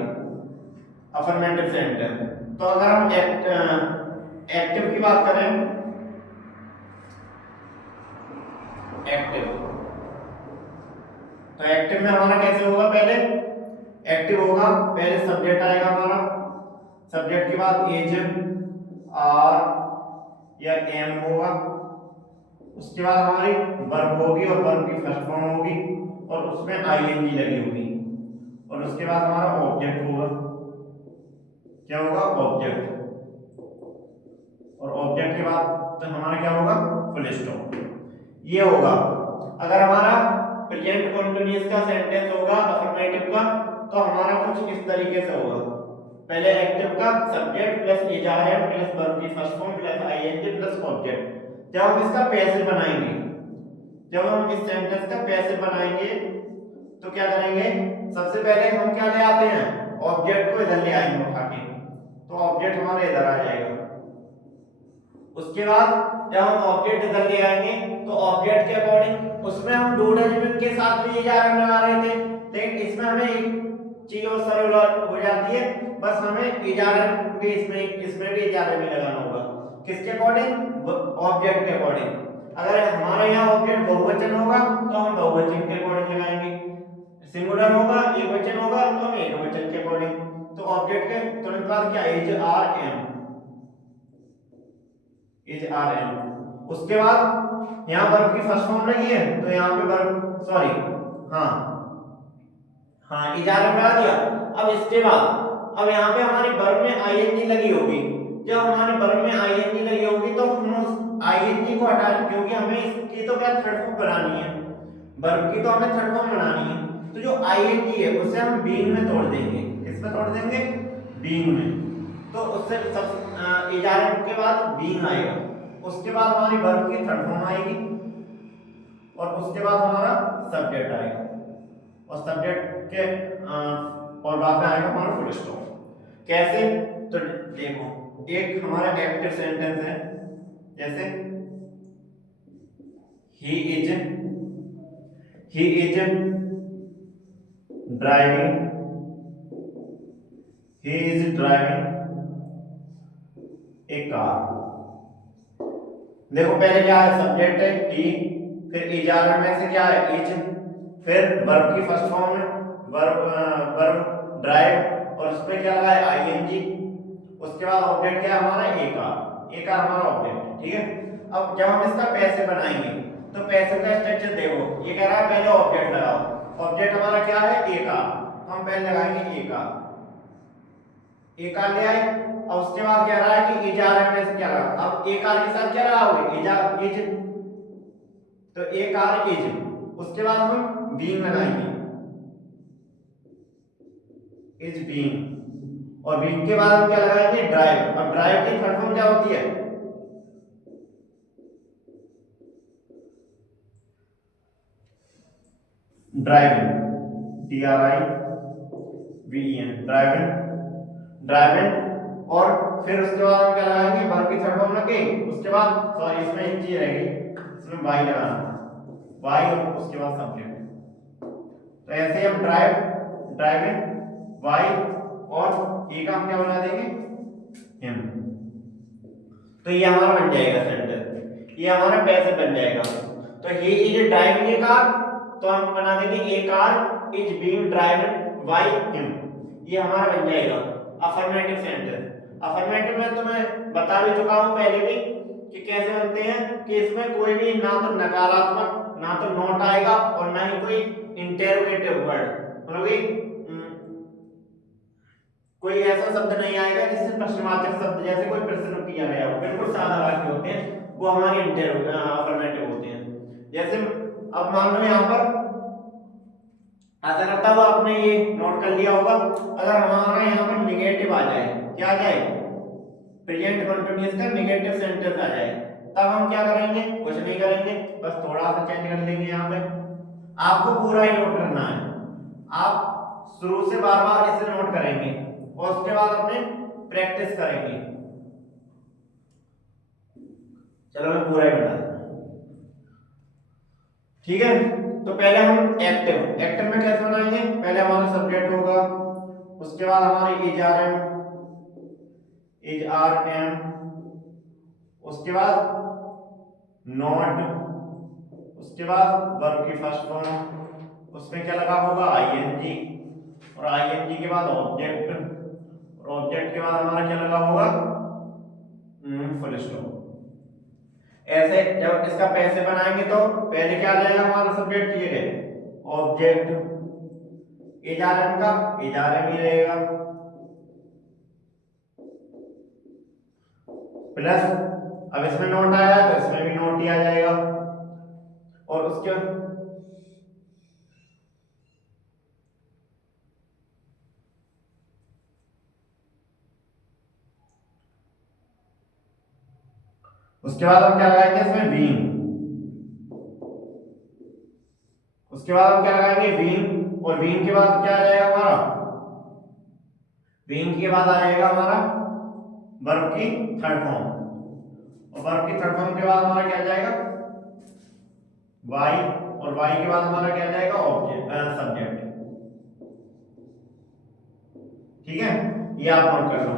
अफर्मेटिव सेंटेंस। तो अगर हम एक्टिव की बात करें, तो एक्टिव में हमारा कैसे होगा, पहले एक्टिव होगा, पहले सब्जेक्ट आएगा हमारा, सब्जेक्ट के बाद इज, आर या एम होगा, उसके बाद हमारी वर्ब होगी और वर्ब की फर्स्ट फॉर्म होगी और उसमें आईएनजी लगी होगी, और उसके बाद हमारा ऑब्जेक्ट होगा, क्या होगा ऑब्जेक्ट, और ऑब्जेक्ट के बाद तो हमारा क्या होगा फुल स्टॉप। ये होगा अगर हमारा प्रेजेंट कंटीन्यूअस का सेंटेंस होगा अफर्मेटिव का, तो हमारा कुछ इस तरीके से होगा, पहले एक्टिव का subject plus is are am plus verb की first form plus ING plus object. जब हम इसका पैसिव बनाएंगे, जब हम इस सेंटेंस का पैसिव बनाएंगे तो क्या करेंगे, सबसे पहले हम क्या ले आते हैं ऑब्जेक्ट को इधर ले आएंगे उठा के, तो ऑब्जेक्ट हमारा इधर आ जाएगा। उसके बाद जब हम ऑब्जेक्ट इधर ले आएंगे तो ऑब्जेक्ट के अकॉर्डिंग उसमें हम डू डज विल के साथ भी इजारा लगा रहे थे, लेकिन इसमें हमें एक चीज और सरल हो जाती है, बस हमें इजारा भी इसमें भी इजारा भी लगाना होगा, किसके अकॉर्डिंग ऑब्जेक्ट के अकॉर्डिंग। अगर हमारा यहाँ ऑब्जेक्ट बहुवचन होगा तो हम बहुवचन के अकॉर्डिंग लगाएंगे, सिंगुलर होगा एक वचन होगा तो हम एक वचन के अकॉर्डिंग। तो ऑब्जेक्ट के तुरंत बाद क्या इज आर एम, उसके बाद यहाँ वर्ब की फर्स्ट फॉर्म लगी है तो यहाँ पे वर्ब सॉरी हाँ हाँ इजारा में लगा दिया। अब इसके बाद अब यहाँ पे हमारी वर्ब में आईएनजी लगी होगी। जब हमारे वर्ब में आईएनजी लगी होगी तो हम उस आईएनजी को हटा, क्योंकि हमें इसकी तो क्या थर्ड फॉर्म बनानी है, वर्ब की तो हमें थर्ड फॉर्म बनानी है। तो जो आईएनजी है उसे हम बीइंग में तोड़ देंगे। किस में तोड़ देंगे? बीइंग में। तो उससे सब इजारे के बाद बीइंग आएगा, उसके बाद हमारी वर्ब की थर्ड फॉर्म आएगी और उसके बाद हमारा सब्जेक्ट आएगा और सब्जेक्ट के और बाद में आएगा हमारा फुल स्टॉप। कैसे? तो देखो एक हमारा एक्टिव सेंटेंस है, जैसे ही is driving, he is driving a car. देखो पहले क्या है? सब्जेक्ट है ही, फिर इजारा में से क्या है? इज, फिर वर्ब की फर्स्ट फॉर्म है वर्ब ड्राइव और उसमें क्या लगा है? आईएनजी। उसके बाद ऑब्जेक्ट क्या है हमारा? ए कार हमारा ऑब्जेक्ट। ठीक है। अब जब हम इसका पैसे बनाएंगे तो पैसे का स्ट्रक्चर देखो, ये कह रहा है पहले ऑब्जेक्ट लगाओ। ऑब्जेक्ट हमारा क्या है? ए कार। हम पहले लगाएंगे ए कार ले आए। और उसके बाद कह रहा है कि इजारा में से क्या लगा? अब ए कार के साथ क्या लगाओगे? इज, तो ए कार इज। उसके बाद हम बीइंग लगाएंगे, इज बीइंग। और बीइंग के बाद हम क्या लगाएंगे? ड्राइव। अब ड्राइव की थर्ड फॉर्म क्या होती है? Driving, driving. और फिर उसके बाद हम क्या लगाएंगे? वर्ब की थर्ड फॉर्म लगे। उसके बाद सॉरी इसमें एक चीज रहेगी, इसमें वाई लगाना, वाई और उसके बाद सब्जेक्ट। तो ऐसे हम ड्राइविंग वाई और ए का हम क्या बना देंगे? हिम। तो ये हमारा बन जाएगा सेंटेंस, ये हमारा पैसे बन जाएगा। तो ही इज ड्राइविंग ए कार, तो हम बना देंगे a car is being driven by him. ये हमारा बन जाएगा अफर्मेटिव सेंटेंस। अफर्मेटिव में तो मैं बता भी चुका हूं पहले भी कि कैसे बनते हैं, कि इसमें कोई भी ना तो नकारात्मक ना तो नॉट आएगा और ना ही कोई इंटरोगेटिव वर्ड, मतलब कोई ऐसा शब्द नहीं आएगा जिससे प्रश्नवाचक शब्द जैसे कोई प्रश्न किया गया हो। बिल्कुल सादा वाक्य होते हैं वो हमारे अफर्मेटिव होते हैं। जैसे अब मान लो यहाँ पर ऐसा करता हुआ आपने ये नोट कर लिया होगा, अगर हमारा यहाँ पर निगेटिव आ जाए, क्या आ जाए? प्रेजेंट कंटीन्यूअस का निगेटिव सेंटेंस आ जाए, तब हम क्या करेंगे? कुछ नहीं करेंगे, बस थोड़ा सा चेंज कर लेंगे। यहाँ पे आपको पूरा ही नोट करना है, आप शुरू से बार बार इसे नोट करेंगे और उसके बाद अपने प्रैक्टिस करेंगे। चलो मैं पूरा ही बता दूं, ठीक है। तो पहले हम एक्टिव में कैसे बनाएंगे? पहले हमारा सब्जेक्ट होगा, उसके बाद हमारी इज आर एम, उसके बाद नॉट, उसके बाद वर्ब की फर्स्ट फॉर्म, उसमें क्या लगा होगा? आईएनजी, और आईएनजी के बाद ऑब्जेक्ट, और ऑब्जेक्ट के बाद हमारा क्या लगा होगा? Full stop. ऐसे जब इसका पैसे बनाएंगे तो पहले क्या आ जाएगा हमारा? सब्जेक्ट ये है ऑब्जेक्ट, इजारम का इजारम ही रहेगा, प्लस अब इसमें नोट आया तो इसमें भी नोट ही आ जाएगा, और उसके बाद हम क्या लगाएंगे? इसमें बीइंग, उसके बाद हम क्या लगाएंगे? बीइंग, और बीइंग के बाद क्या आ जाएगा हमारा? बीइंग के बाद आ जाएगा हमारा वर्ब की थर्ड फॉर्म, और वर्ब की थर्ड फॉर्म के बाद हमारा क्या आ जाएगा? वाई, और वाई के बाद हमारा क्या आ जाएगा? Object subject. ठीक है, ये आप नोट कर लो।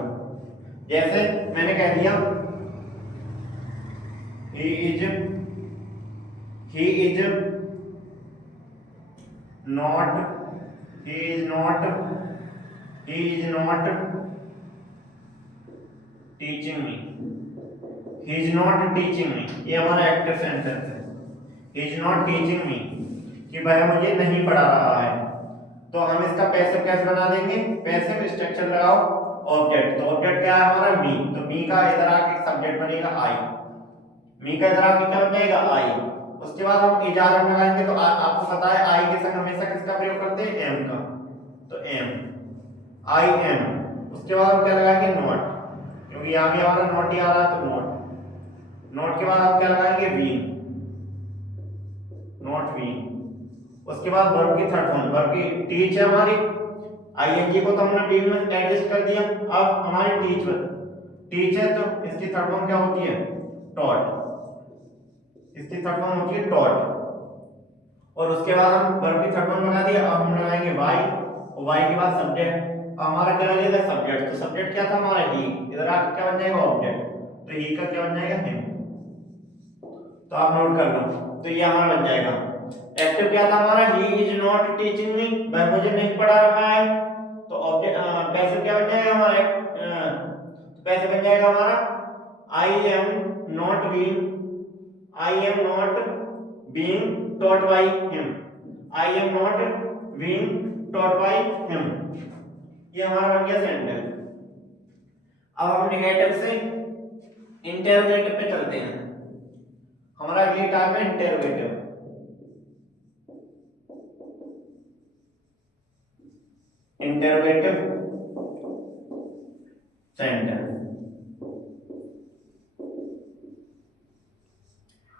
जैसे मैंने कह दिया he is not teaching me, he is not teaching me, ये हमारा एक्टिव सेंटेंस है। इज नॉट टीचिंग मी, कि वह मुझे नहीं पढ़ा रहा है। तो हम इसका पैसिव कैसे बना देंगे, पैसिव स्ट्रक्चर लगाओ ऑब्जेक्ट, तो ऑब्जेक्ट क्या है हमारा मी, तो मी का इधर आके सब्जेक्ट बनेगा आई, मी का इधर आके क्या बन जाएगा आई। उसके बाद हम इजारा लगाएंगे, तो आपको पता है आई के संग हमेशा किसका प्रयोग करते हैं, एम का, तो एम, आई एम। उसके बाद हम क्या लगाएंगे, नॉट, क्योंकि यहाँ भी हमारा नॉट ही आ रहा है, तो नॉट, नॉट के बाद हम क्या लगाएंगे, वी, नॉट वी। उसके बाद वर्ब की थर्ड फॉर्म, वर्ब की टीच है हमारी, आईएनजी को तो हमने बी में एडजस्ट कर दिया। अब हमारी टीच है, तो इसकी थर्ड फॉर्म क्या होती है, टॉट, इसकी थर्ड फॉर्म होती है टॉट। और उसके बाद हम वर्ब की थर्ड फॉर्म लगा दिया, अब हम लगाएंगे वाई, और वाई के बाद सब्जेक्ट, हमारा क्या लगेगा, सब्जेक्ट, तो सब्जेक्ट क्या था हमारा, ही, इधर आके क्या बन जाएगा, ऑब्जेक्ट, तो ही का क्या बन जाएगा, हिम। तो आप नोट कर लो, तो ये हमारा बन जाएगा। एक्टिव क्या था हमारा, he is not teaching me, वह मुझे नहीं पढ़ा रहा है। तो ऑब्जेक्ट पैसिव क्या बन जाएगा हमारा, तो पैसिव बन जाएगा हमारा I am not being, I am not being taught by him, I am not being taught by him. ये हमारा बन गया सेंटेंस। अब हम नेगेटिव से इंटरोगेटिव पे चलते हैं। हमारा अगली टाइप है interrogative. Interrogative sentence,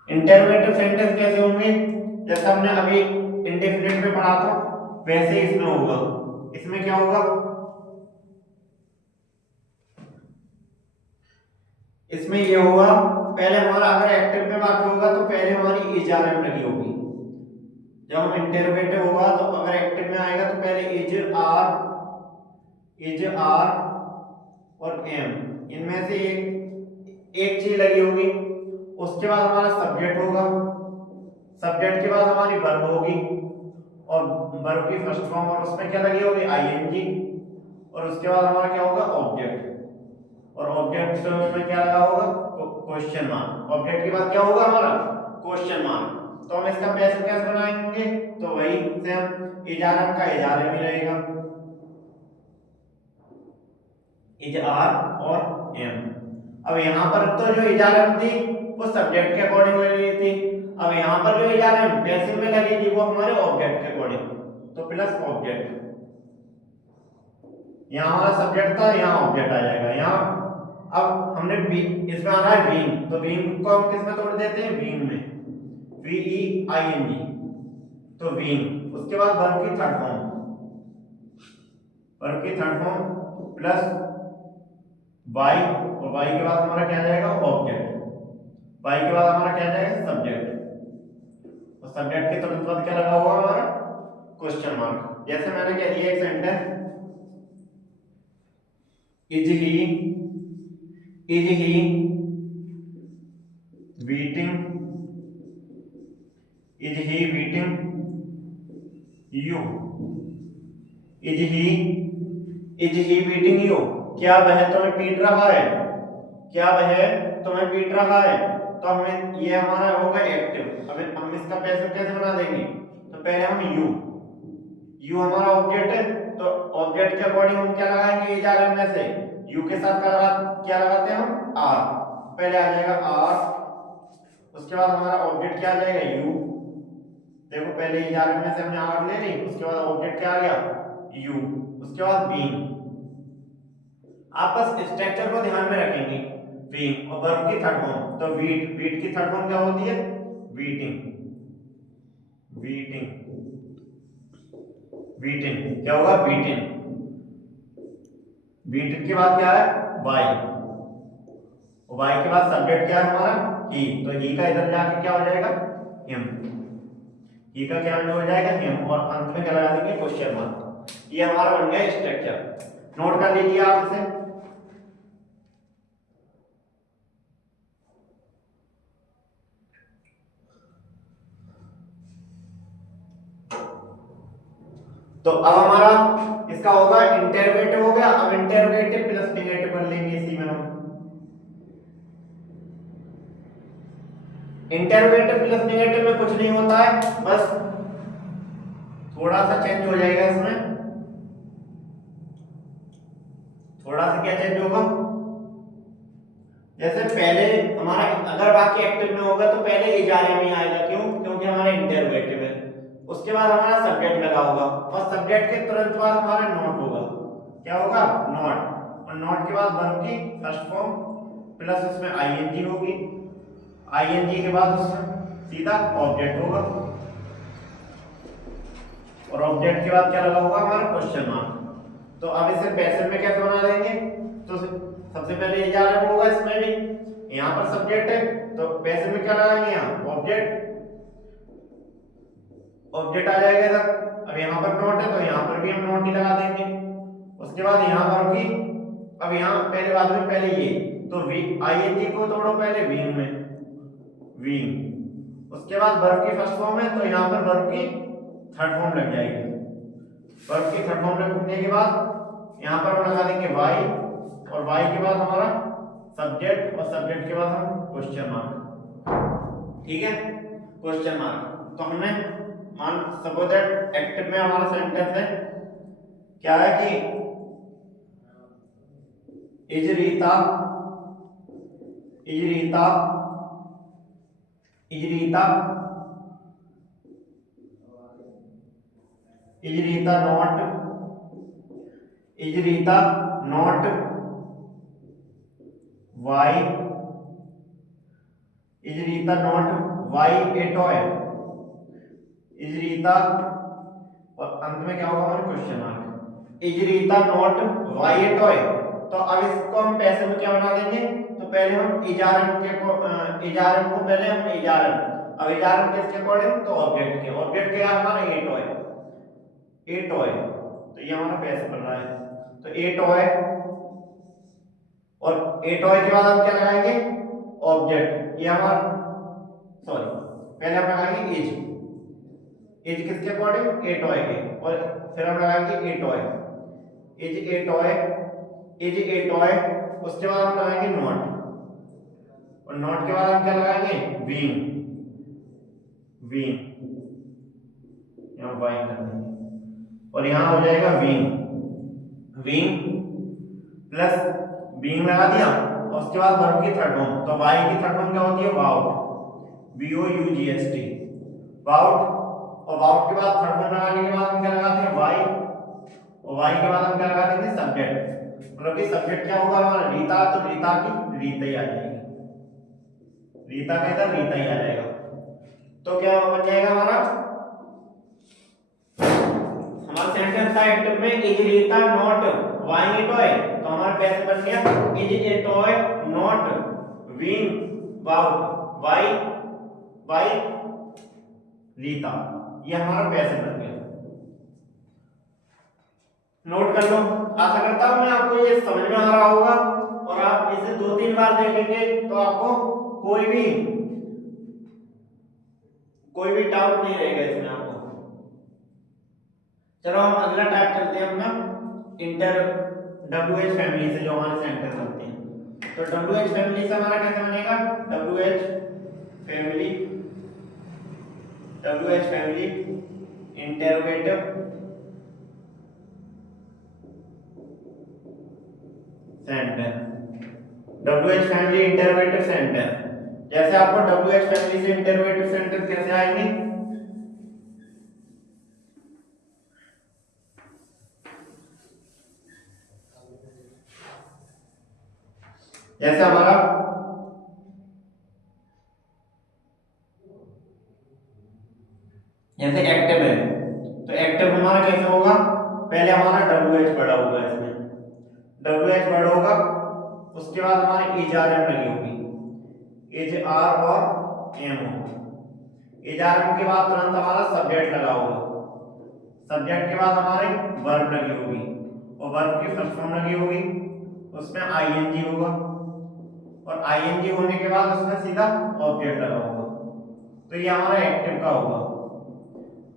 interrogative sentence कैसे होंगे, जैसा हमने अभी इंडेफिनिट में पढ़ा था वैसे इसमें होगा। इसमें क्या होगा, इसमें ये होगा, पहले हमारा अगर एक्टिव पे बात होगा तो पहले हमारी इज आर एम लगी होगी। जब हम इंटरोगेटिव होगा तो अगर एक्टिव में आएगा तो पहले इज आर और एम, इनमें से एक चीज लगी होगी। उसके बाद हमारा सब्जेक्ट होगा, सब्जेक्ट के बाद हमारी वर्ब होगी, और वर्ब की फर्स्ट फॉर्म, और उसमें क्या लगी होगी, आईएनजी, और उसके बाद हमारा क्या होगा, ऑब्जेक्ट, और ऑब्जेक्ट में क्या लगा होगा, क्वेश्चन मार्क। ऑब्जेक्ट के बाद क्या होगा हमारा, क्वेश्चन मार्क। तो हम इसका पैसिव कैसे बनाएंगे, तो वही सेम इजारम का इजारे में रहेगा, इज आर और एम। अब यहाँ पर तो जो इजारम थी वो सब्जेक्ट के अकॉर्डिंग लगी थी, अब यहाँ पर जो इजारम पैसिव में लगेगी वो हमारे ऑब्जेक्ट के अकॉर्डिंग, तो प्लस ऑब्जेक्ट, यहाँ हमारा सब्जेक्ट था, यहाँ ऑब्जेक्ट आ जाएगा। यहाँ अब हमने इसमें आ रहा है बीइंग, तो बीइंग को हम किस में तोड़ देते हैं, बीइंग में, V E I N G, तो बीइंग। उसके बाद वर्ब की थर्ड फॉर्म, वर्ब की थर्ड फॉर्म प्लस वाई, और वाई के बाद हमारा क्या आ जाएगा, ऑब्जेक्ट, वाई के बाद हमारा क्या आ जाएगा, सब्जेक्ट, और सब्जेक्ट के तुरंत बाद क्या लगा हुआ हमारा, क्वेश्चन मार्क। जैसे मैंने कह दिया एक sentence, is he beating, is he beating you, is he beating you, क्या वह तुम्हें पीट रहा है, क्या वह तुम्हें पीट रहा है। तो हमें ये हमारा होगा एक्टिव। अब हम इसका पैसिव कैसे बना देंगे, तो पहले हम यू हमारा ऑब्जेक्ट है, तो ऑब्जेक्ट के अकॉर्डिंग हम क्या लगाएंगे, इज आर में से यू के साथ क्या लगाते हैं हम, आर, पहले आ जाएगा आर, उसके बाद हमारा ऑब्जेक्ट क्या आ जाएगा, यू। देखो पहले इज आर में से हमने आर ले ली, उसके बाद ऑब्जेक्ट क्या आ गया, यू, उसके बाद बीइंग। आप बस स्ट्रक्चर को ध्यान में रखेंगे, बीइंग और वर्ब की थर्ड फॉर्म, तो वीट की थर्ड फॉर्म क्या होती है, वीटिंग, क्या होगा, बीटिंग, बीटिंग के बाद क्या है, वाई, और वाई के बाद सब्जेक्ट क्या है हमारा, ही, तो ही का इधर जाके क्या हो जाएगा, हिम, ही का क्या हो जाएगा, हिम, और अंत में क्या लगा देंगे, क्वेश्चन मार्क। ये हमारा बन गया स्ट्रक्चर, नोट कर लीजिए आप इसे। तो अब हमारा इसका होगा इंटरोगेटिव हो गया। अब इंटरोगेटिव प्लस नेगेटिव कर लेंगे इसी में हम। इंटरोगेटिव प्लस नेगेटिव में कुछ नहीं होता है, बस थोड़ा सा चेंज हो जाएगा इसमें। थोड़ा सा क्या चेंज होगा, जैसे पहले हमारा अगर वाक्य एक्टिव में होगा तो पहले इजारे में आएगा, क्यों? क्योंकि हमारा इंटरोगेटिव है। उसके बाद हमारा सब्जेक्ट लगा होगा और सब्जेक्ट के तुरंत बाद हमारा नॉट होगा। क्या होगा? नॉट। और नॉट के बाद वर्ब की फर्स्ट फॉर्म प्लस उसमें आईएनजी होगी। आईएनजी के बाद उसमें सीधा ऑब्जेक्ट होगा और ऑब्जेक्ट के बाद क्या लगा होगा? हमारा क्वेश्चन मार्क। तो अब इसे पैसिव में कैसे बना देंगे? तो सबसे पहले इजारा होगा इसमें भी, यहाँ पर सब्जेक्ट है तो पैसिव में क्या लगाएंगे? यहाँ ऑब्जेक्ट। ऑब्जेक्ट आ जाएगा इधर। अब यहाँ पर नॉट है तो यहाँ पर भी हम नॉट ही लगा देंगे। उसके बाद यहाँ पर भी, अब यहाँ पहले बाद में पहले ये, तो वी आईएनजी को तोड़ो पहले विंग में, विंग। उसके बाद वर्ब की फर्स्ट फॉर्म है तो यहाँ पर वर्ब की थर्ड फॉर्म लग जाएगी। वर्ब की थर्ड फॉर्म लगने के बाद यहाँ पर हम लगा देंगे वाई, और वाई के बाद हमारा सब्जेक्ट, और सब्जेक्ट के बाद हम क्वेश्चन मार्क। ठीक है, क्वेश्चन मार्क। तो हमने मान सपोज दैट एक्टिव में हमारा सेंटेंस है क्या है कि is Rita, is Rita, is Rita, is Rita not, is Rita not why, is Rita not why a toy, is Rita, और अंत में क्या होगा? हमारा question mark. Is Rita not why a toy. तो अब इसको हम पैसे में क्या बना देंगे? तो पहले हम इजारन के इजारन को पहले हम इजारन, अब इजारन किसके अकॉर्डिंग? तो ऑब्जेक्ट के। ऑब्जेक्ट क्या है हमारा? ए टॉय, ए टॉय। तो ये हमारा पैसे बन रहा है, तो ए टॉय, और ए टॉय के बाद हम क्या लगाएंगे? ऑब्जेक्ट। ये हमारा, सॉरी, पहले हम लगाएंगे इज, इज किसके अकॉर्डिंग? ए टॉय के, और फिर हम लगाएंगे ए toy, is a toy, is a toy. उसके बाद हम लगाएंगे नॉट, और नॉट के बाद हम क्या लगाएंगे? विंग, विंग, यहाँ वाई कर देंगे, और यहाँ हो जाएगा विंग, विंग प्लस विंग लगा दिया, और उसके बाद वर्ब की थर्ड फॉर्म। तो वाई की थर्ड फॉर्म क्या होती है? वाउट, VOUGHT, वाउट। और वाउट के बाद थर्ड फॉर्म लगाने के बाद हम क्या लगाते हैं? वाई, और वाई के बाद हम क्या लगा देंगे? सब्जेक्ट। मतलब कि सब्जेक्ट क्या होगा हमारा? रीता, तो रीता की रीता ही आ जाएगी, रीता का इधर रीता ही आ जाएगा। तो क्या बन जाएगा हमारा? हमारा सेंटेंस था एक्टिव में is Rita not buying a toy, तो हमारा कैसे बन गया? Is a toy not being bought by, by Rita. ये हमारा पैसे बन गया। नोट कर लो। आशा करता हूं मैं आपको ये समझ में आ रहा होगा, और आप इसे 2-3 बार देखेंगे तो आपको कोई भी डाउट नहीं रहेगा इसमें आपको। चलो हम अगला टाइप चलते हैं अपना इंटर WH फैमिली से, जो हमारे सेंटेंस बनते हैं। तो WH फैमिली से हमारा कैसे बनेगा? WH family, WH family interrogative sentence, WH family interrogative sentence. जैसे आपको WH फैमिली से इंटरोगेटिव सेंटेंस कैसे आएंगे? जैसे हमारा जैसे एक्टिव है, तो एक्टिव हमारा कैसे होगा? पहले हमारा WH बड़ा होगा, इसमें WH बड़ा होगा, उसके बाद हमारी इज आर एम लगी होगी, इज आर और एम होगा। इज आर एम के बाद तुरंत हमारा सब्जेक्ट लगा होगा, सब्जेक्ट के बाद हमारे वर्ब लगी होगी, और वर्ब की फर्स्ट फॉर्म लगी होगी, उसमें आईएनजी होगा, और आईएनजी होने के बाद उसमें सीधा ऑब्जेक्ट लगा होगा। तो ये हमारा एक्टिव का होगा,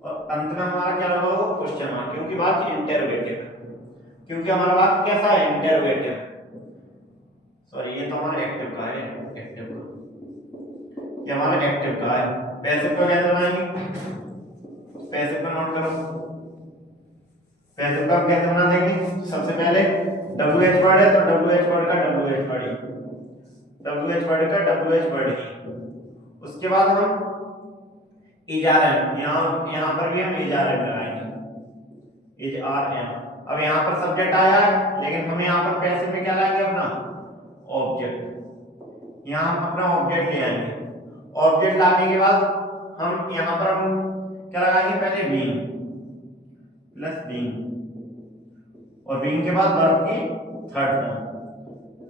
और अंत में हमारा क्या लगा होगा? क्वेश्चन मार्क, क्योंकि बात इंटरोगेटिव है, क्योंकि हमारा बात कैसा है? इंटरोगेटिव। सॉरी, ये तो हमारा एक्टिव का है, एक्टिव का। ये हमारा एक्टिव का है। पैसिव का कैसे बनाएंगे, पैसिव का नोट करो। पैसिव का कैसे बना देंगे, सबसे पहले WH वर्ड है तो WH वर्ड का WH वर्ड ही, WH वर्ड का WH वर्ड ही। उसके बाद हम इजारम, यहाँ पर भी हम इजारम लगाएंगे, इजारम। अब यहाँ पर सब्जेक्ट आया है लेकिन हम यहाँ पर पैसिव में क्या लाएंगे, अपना ऑब्जेक्ट। यहाँ हम अपना ऑब्जेक्ट ले आएंगे। ऑब्जेक्ट लाने के बाद हम यहाँ पर हम क्या लगाएंगे, पहले बीइंग प्लस बीइंग, और बीइंग के बाद वर्ब की थर्ड फॉर्म।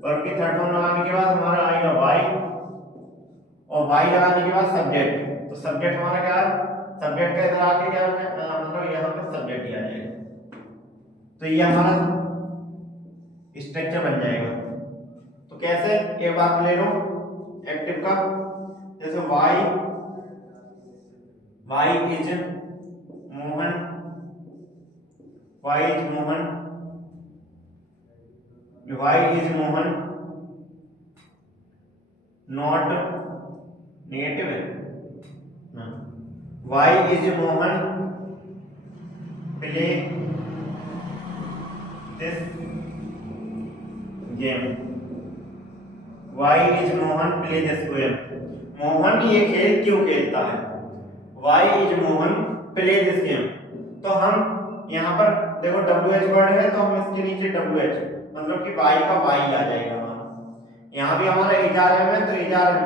वर्ब की थर्ड फॉर्म लगाने के बाद हमारा आएगा वाई, और वाई लगाने के बाद सब्जेक्ट। तो सब्जेक्ट हमारा क्या है, सब्जेक्ट का इधर आके क्या मतलब यहाँ पे सब्जेक्ट ही आ जाएगा। तो ये हमारा स्ट्रक्चर बन जाएगा। तो कैसे, एक बात ले लो एक्टिव का, जैसे why is Mohan, why is Mohan, why is Mohan not negative है, why is Mohan play this game, why is Mohan play this game. Mohan ये खेल क्यों खेलता है, why is Mohan play this game. तो हम यहाँ पर देखो WH वर्ड है तो हम इसके नीचे WH मतलब कि वाई का वाई आ जाएगा हमारा। यहाँ भी हमारा इजारम है तो इजारम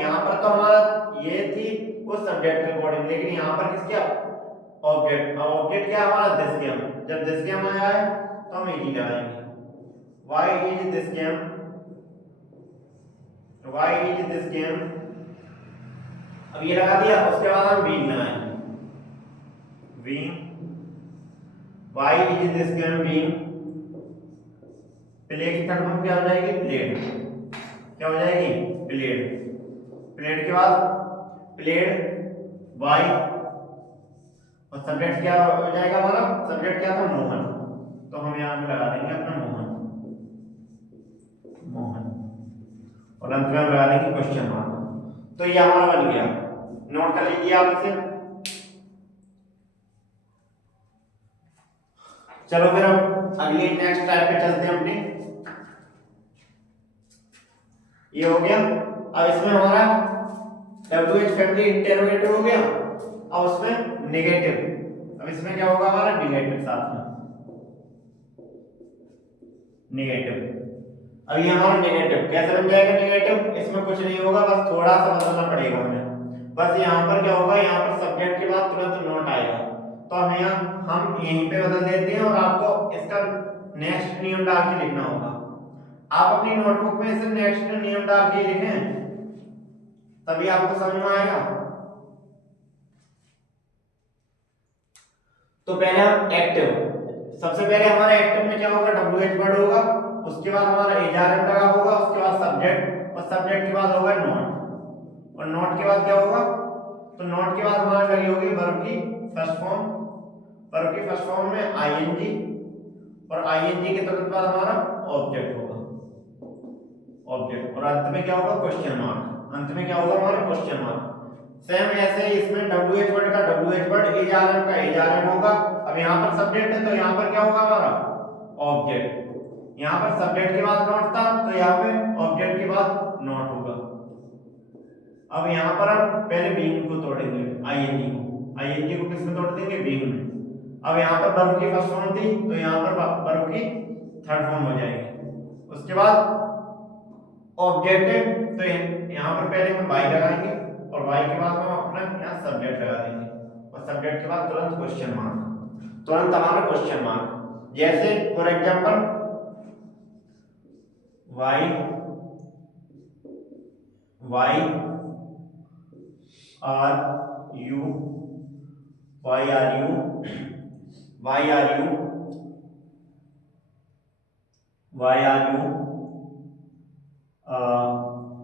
यहाँ पर तो हमारा ये थी उस सब्जेक्ट के अकॉर्डिंग, लेकिन यहाँ पर किसके ऑब्जेक्ट। अब ऑब्जेक्ट क्या हमारा दिस गेम, जब दिस गेम आया है तो हम इजी लगाएंगे, why is this game, why is this game. अब ये लगा दिया, उसके बाद हम बीइंग लगाएंगे, being why is this game being, play की थर्ड फॉर्म क्या हो जाएगी, प्लेड, क्या हो जाएगी, प्लेड। प्लेड के बाद प्लेड वाई, और सब्जेक्ट क्या हो जाएगा हमारा, सब्जेक्ट क्या था, मोहन। तो हम यहाँ पे लगा देंगे अपना मोहन, मोहन, और अंत में हम लगा देंगे क्वेश्चन मार्क। तो ये हमारा बन गया, नोट कर लीजिए आप इसे। चलो फिर हम अगली नेक्स्ट टाइप पे चलते हैं अपनी। ये हो गया। अब इसमें हमारा WH फैमिली इंटरोगेटिव हो गया, अब उसमें नेगेटिव। अब इसमें क्या होगा हमारा, नेगेटिव साथ में, नेगेटिव। अब ये हमारा नेगेटिव कैसे बन जाएगा, नेगेटिव इसमें कुछ नहीं होगा, बस थोड़ा सा बदलना पड़ेगा हमें। बस यहाँ पर क्या होगा, यहाँ पर सब्जेक्ट के बाद तुरंत नोट आएगा, तो हम यहीं पे बदल देते हैं, और आपको इसका नेक्स्ट नियम डाल के लिखना होगा। आप अपनी नोटबुक में इसे नेक्स्ट नियम डाल के लिखें, तभी आपको समझ में आएगा। तो पहले हम एक्टिव, सबसे पहले हमारा एक्टिव में क्या होगा, WH वर्ड होगा, उसके बाद हमारा इजारम लगा होगा, उसके बाद सब्जेक्ट, और सब्जेक्ट के बाद होगा नोट, और नोट के बाद क्या होगा, तो नोट के बाद हमारी लगी होगी वर्ब की फर्स्ट फॉर्म, वर्ब की फर्स्ट फॉर्म में ING, और ING के तुरंत बाद हमारा ऑब्जेक्ट होगा, ऑब्जेक्ट, और अंत में क्या होगा, क्वेश्चन मार्क। अंत में क्या होगा हमारा, क्वेश्चन मार्क। सेम ऐसे ही इसमें WH वर्ड का WH वर्ड, इजारम का इजारम होगा। अब यहाँ पर सब्जेक्ट है तो यहाँ पर क्या होगा हमारा, ऑब्जेक्ट। यहाँ पर सब्जेक्ट के बाद नोट था तो यहाँ पे ऑब्जेक्ट के बाद नोट होगा। अब यहाँ पर हम पहले बीइंग को तोड़ेंगे, ING को किसमें तोड़ देंगे, बीइंग में। अब यहाँ पर वर्ब की फर्स्ट फॉर्म थी तो यहाँ पर वर्ब की थर्ड फॉर्म हो जाएगी। उसके बाद ऑब्जेक्ट है तो यहाँ पर पहले हम वाई लगाएंगे, और वाई के बाद हम अपना यहाँ सब्जेक्ट लगा देंगे, और सब्जेक्ट के बाद तुरंत क्वेश्चन मार्क, तुरंत हमारा क्वेश्चन मार्क। जैसे for example why are you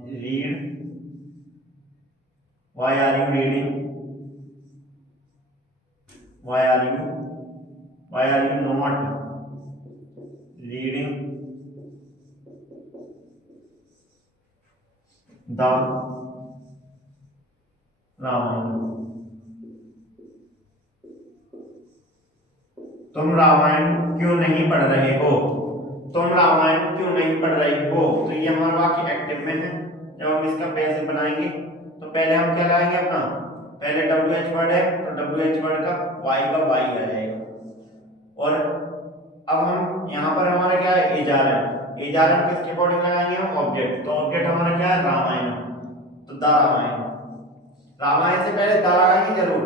read, why are you reading, why are you not reading the Ramayana. तुम रामायण क्यों नहीं पढ़ रहे हो? तुम रामायण क्यों नहीं पढ़ रही हो? तो ये हमारा वाक्य एक्टिव में है। जब हम इसका पैसिव बनाएंगे तो पहले हम क्या लगाएंगे अपना, पहले डब्ल्यू एच वर्ड है तो डब्ल्यू एच वर्ड का वाई आ जाएगा। और अब हम यहाँ पर हमारा क्या है, एजारन। एजारन किसके अकॉर्डिंग लगाएंगे हम? ऑब्जेक्ट। तो ऑब्जेक्ट हमारा क्या है? रामायण। तो द रामायण। रामायण से पहले द लगाएंगे जरूर,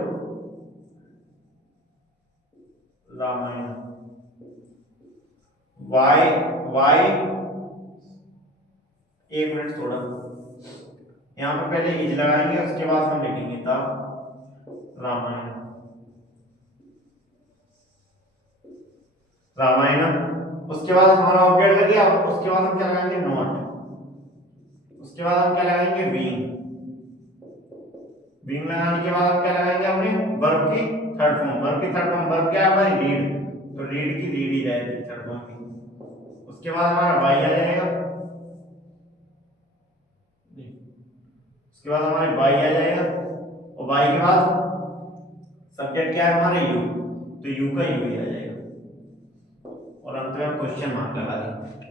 रामायण। वाई वाई, एक मिनट थोड़ा, यहाँ पर पहले इज लगाएंगे उसके बाद हम लिखेंगे द रामायण। रामायण उसके बाद हमारा ऑब्जेक्ट लग गया। उसके बाद हम क्या लगाएंगे? नॉट। उसके बाद हम क्या लगाएंगे? विंग। विंग लगाने के बाद हम क्या लगाएंगे? अपने वर्ब की थर्ड फॉर्म। वर्ब की थर्ड फॉर्म, वर्ब क्या है हमारी? रीड। तो रीड की रीड ही जाएगी थर्ड फॉर्म की। उसके बाद हमारा वाई आ जाएगा। उसके बाद हमारे वाई आ जाएगा। और वाई के बाद सब्जेक्ट क्या है हमारे? यू। तो यू का यू ही आ जाएगा। और अंत में हम क्वेश्चन मार्क लगा देंगे।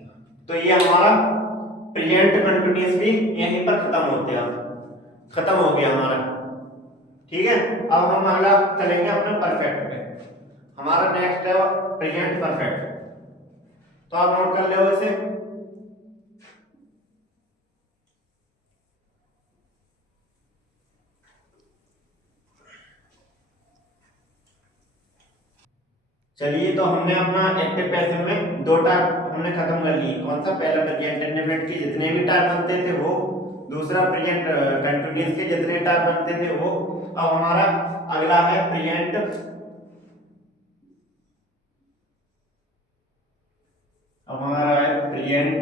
तो ये हमारा प्रेजेंट कंटिन्यूअस भी यहीं पर खत्म होते हैं। खत्म हो गया हमारा। ठीक है, अब हम अगला चलेंगे अपने परफेक्ट पे। हमारा नेक्स्ट है प्रेजेंट परफेक्ट। तो आप नोट कर लो इसे। चलिए, तो हमने अपना एक्टिव पैसिव में दो टाइप हमने खत्म कर ली। कौन सा? पहला प्रेजेंट इंडेफिनिट के जितने भी टाइप बनते थे वो, दूसरा प्रेजेंट कंटीन्यूअस के जितने टाइप बनते थे वो। अब हमारा अगला है प्रेजेंट, अब हमारा है present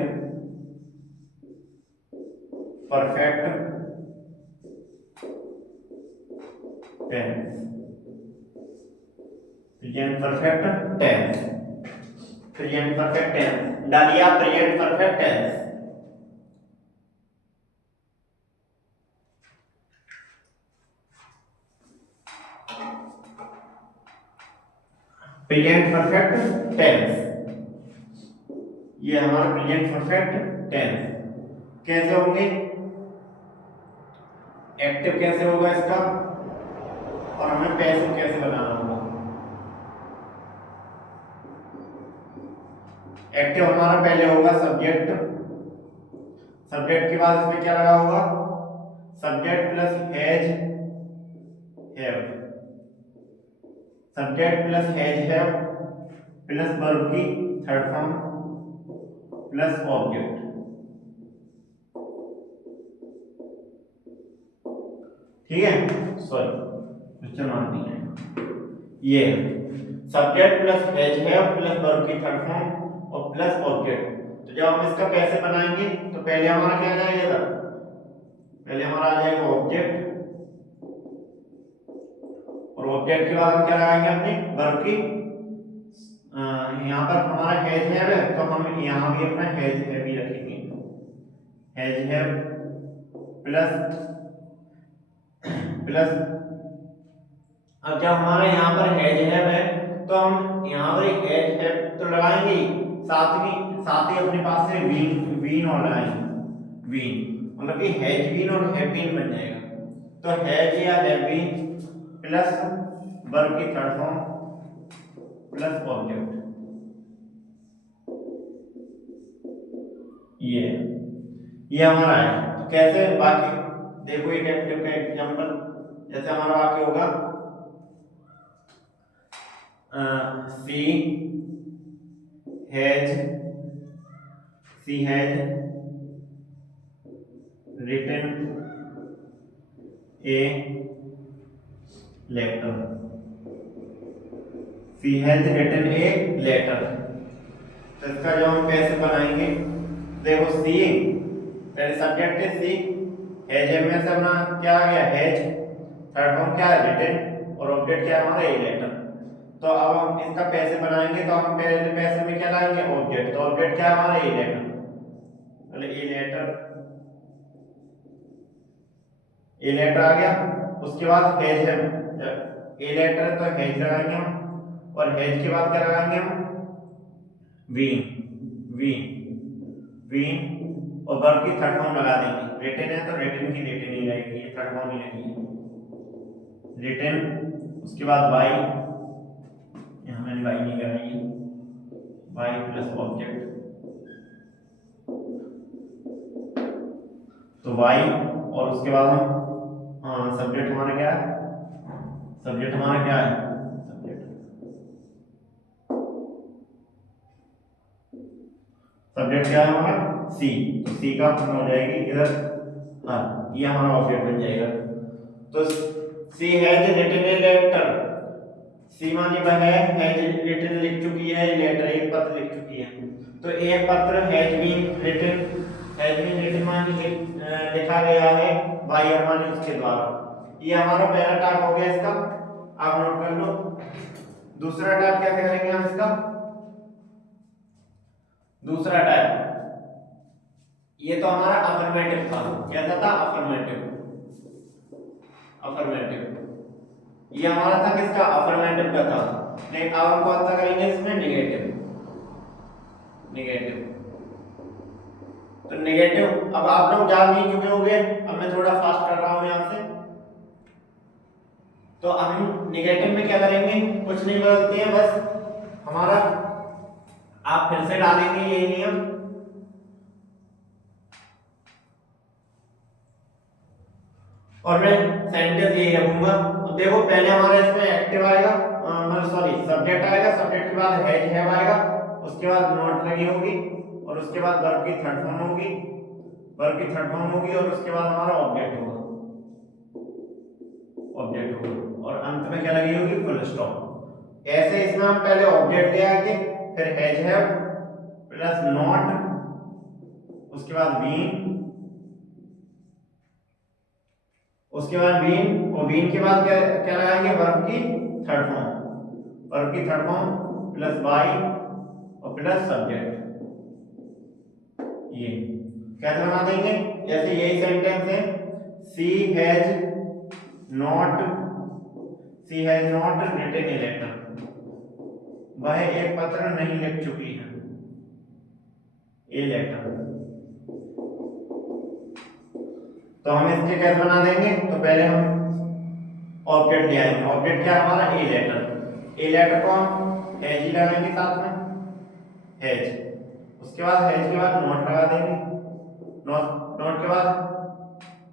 perfect tense. Present perfect tense, present perfect tense डालिए आप, present perfect tense. Present perfect tense, ये हमारा प्रेजेंट परफेक्ट टेंस कैसे होंगे? एक्टिव कैसे होगा इसका, और हमें पैसिव कैसे बनाना होगा? एक्टिव हमारा पहले होगा सब्जेक्ट। सब्जेक्ट के बाद इसमें क्या लगा होगा? Subject plus has have. Subject plus has have plus verb की थर्ड फॉर्म प्लस ऑब्जेक्ट। ठीक है, सॉरी क्वेश्चन मार्क नहीं है। ये subject plus has have plus verb की थर्ड फॉर्म और प्लस ऑब्जेक्ट। तो जब हम इसका पैसे बनाएंगे तो पहले हमारा क्या आ जाएगा? पहले हमारा आ जाएगा ऑब्जेक्ट, और ऑब्जेक्ट के बाद हम क्या लगाएंगे? अपनी वर्ब की। यहाँ पर हमारा हैज हैव है तो हम यहाँ भी अपना हैज हैव ही रखेंगे। हैज हैव प्लस प्लस, अब जब हमारा यहाँ पर हैज हैव है तो हम यहाँ पर हैज हैव तो लगाएंगे ही, साथ ही अपने पास से वीन वीन और लगाएंगे। वीन मतलब कि हैज बीन और हैव बीन बन जाएगा। तो हैज या हैव बीन प्लस वर्ब की थर्ड फॉर्म प्लस ऑब्जेक्ट। ये हमारा है। तो कैसे बाकी देखो, एक एक्टिव का एग्जांपल, जैसे हमारा वाक्य होगा सी has written a letter. She has written a letter. तो इसका जब हम कैसे बनाएंगे? देखो, सी पहले सब्जेक्ट है सी, हैज में से अपना क्या आ गया? हैज, थर्ड फॉर्म क्या है? रिटन, और ऑब्जेक्ट क्या है हमारा? A letter. तो अब हम इसका पैसे बनाएंगे तो हम पहले पैसे में क्या लाएंगे? ऑब्जेक्ट। तो ऑब्जेक्ट क्या है हमारा? A letter. पहले ए लेटर आ गया। उसके बाद हैज है, ए लेटर है तो हैज लगाएंगे हम, और हैज के बाद क्या लगाएंगे हम, वीन, वीन, वीन, और वर्ब की थर्ड फॉर्म लगा देंगे। रिटन है तो रिटन की रिटन ही रहेगी, ये थर्ड फॉर्म ही लगेगी रिटन। उसके बाद वाई, यहाँ मैंने वाई नहीं कराई, वाई प्लस ऑब्जेक्ट, तो वाई, और उसके बाद हम सब्जेक्ट हमारा क्या है, सब्जेक्ट हमारा क्या है, सब्जेक्ट क्या है हमारा, सी, तो सी का फॉर्म हो जाएगी इधर, हाँ ये हमारा ऑब्जेक्ट बन जाएगा। तो सी हैज रिटन ए लेटर, सी मानी वह हैज रिटन लिख चुकी है, लेटर एक पत्र लिख चुकी है, तो एक पत्र has been written, has been written मानी लिखा गया है बाय हर मानी उसके द्वारा। ये हमारा पहला टाइप हो गया इसका, आप नोट कर लो। दूसरा टाइप क्या करेंगे हम इसका, दूसरा टाइप ये तो हमारा अफर्मेटिव था, कैसा था, अफर्मेटिव, अफर्मेटिव, ये हमारा था किसका, अफर्मेटिव का था। लेकिन अब हम कौन सा करेंगे इसमें, नेगेटिव, नेगेटिव। तो नेगेटिव अब आप लोग जान नहीं चुके होंगे, अब मैं थोड़ा फास्ट कर रहा हूं यहां से। तो अब हम नेगेटिव में क्या करेंगे, कुछ नहीं बदलते हैं, बस हमारा आप फिर से डालेंगे यही नियम, और मैं सेंटेंस यही रखूंगा। अब देखो पहले हमारा इसमें एक्टिव आएगा, मतलब सॉरी सब्जेक्ट आएगा, सब्जेक्ट के बाद हैव आएगा, उसके बाद नॉट लगी होगी, और उसके बाद वर्ब की थर्ड फॉर्म होगी, वर्ब की थर्ड फॉर्म होगी, और उसके बाद हमारा ऑब्जेक्ट होगा, ऑब्जेक्ट होगा, और अंत में क्या लगी होगी, फुल स्टॉप। ऐसे इसमें हम पहले ऑब्जेक्ट ले आएंगे, फिर हैव प्लस नॉट, उसके बाद बीन, उसके बाद बीन, और बीन के बाद क्या क्या लगाएंगे, वर्ब की थर्ड फॉर्म, वर्ब की थर्ड फॉर्म प्लस बाई और प्लस सब्जेक्ट। ये कैसे बना देंगे, जैसे यही सेंटेंस है, she has not, she has not written a letter, वह एक पत्र नहीं लिख चुकी है, ए लेटर। तो हम इसके कैसे बना देंगे, तो पहले हम ऑब्जेक्ट ले आएंगे, ऑब्जेक्ट क्या हमारा, ए लेटर, ए लेटर को हम हैज ही लगाएंगे साथ में, हैज, उसके बाद हैज के बाद नॉट लगा देंगे, नॉट, नॉट के बाद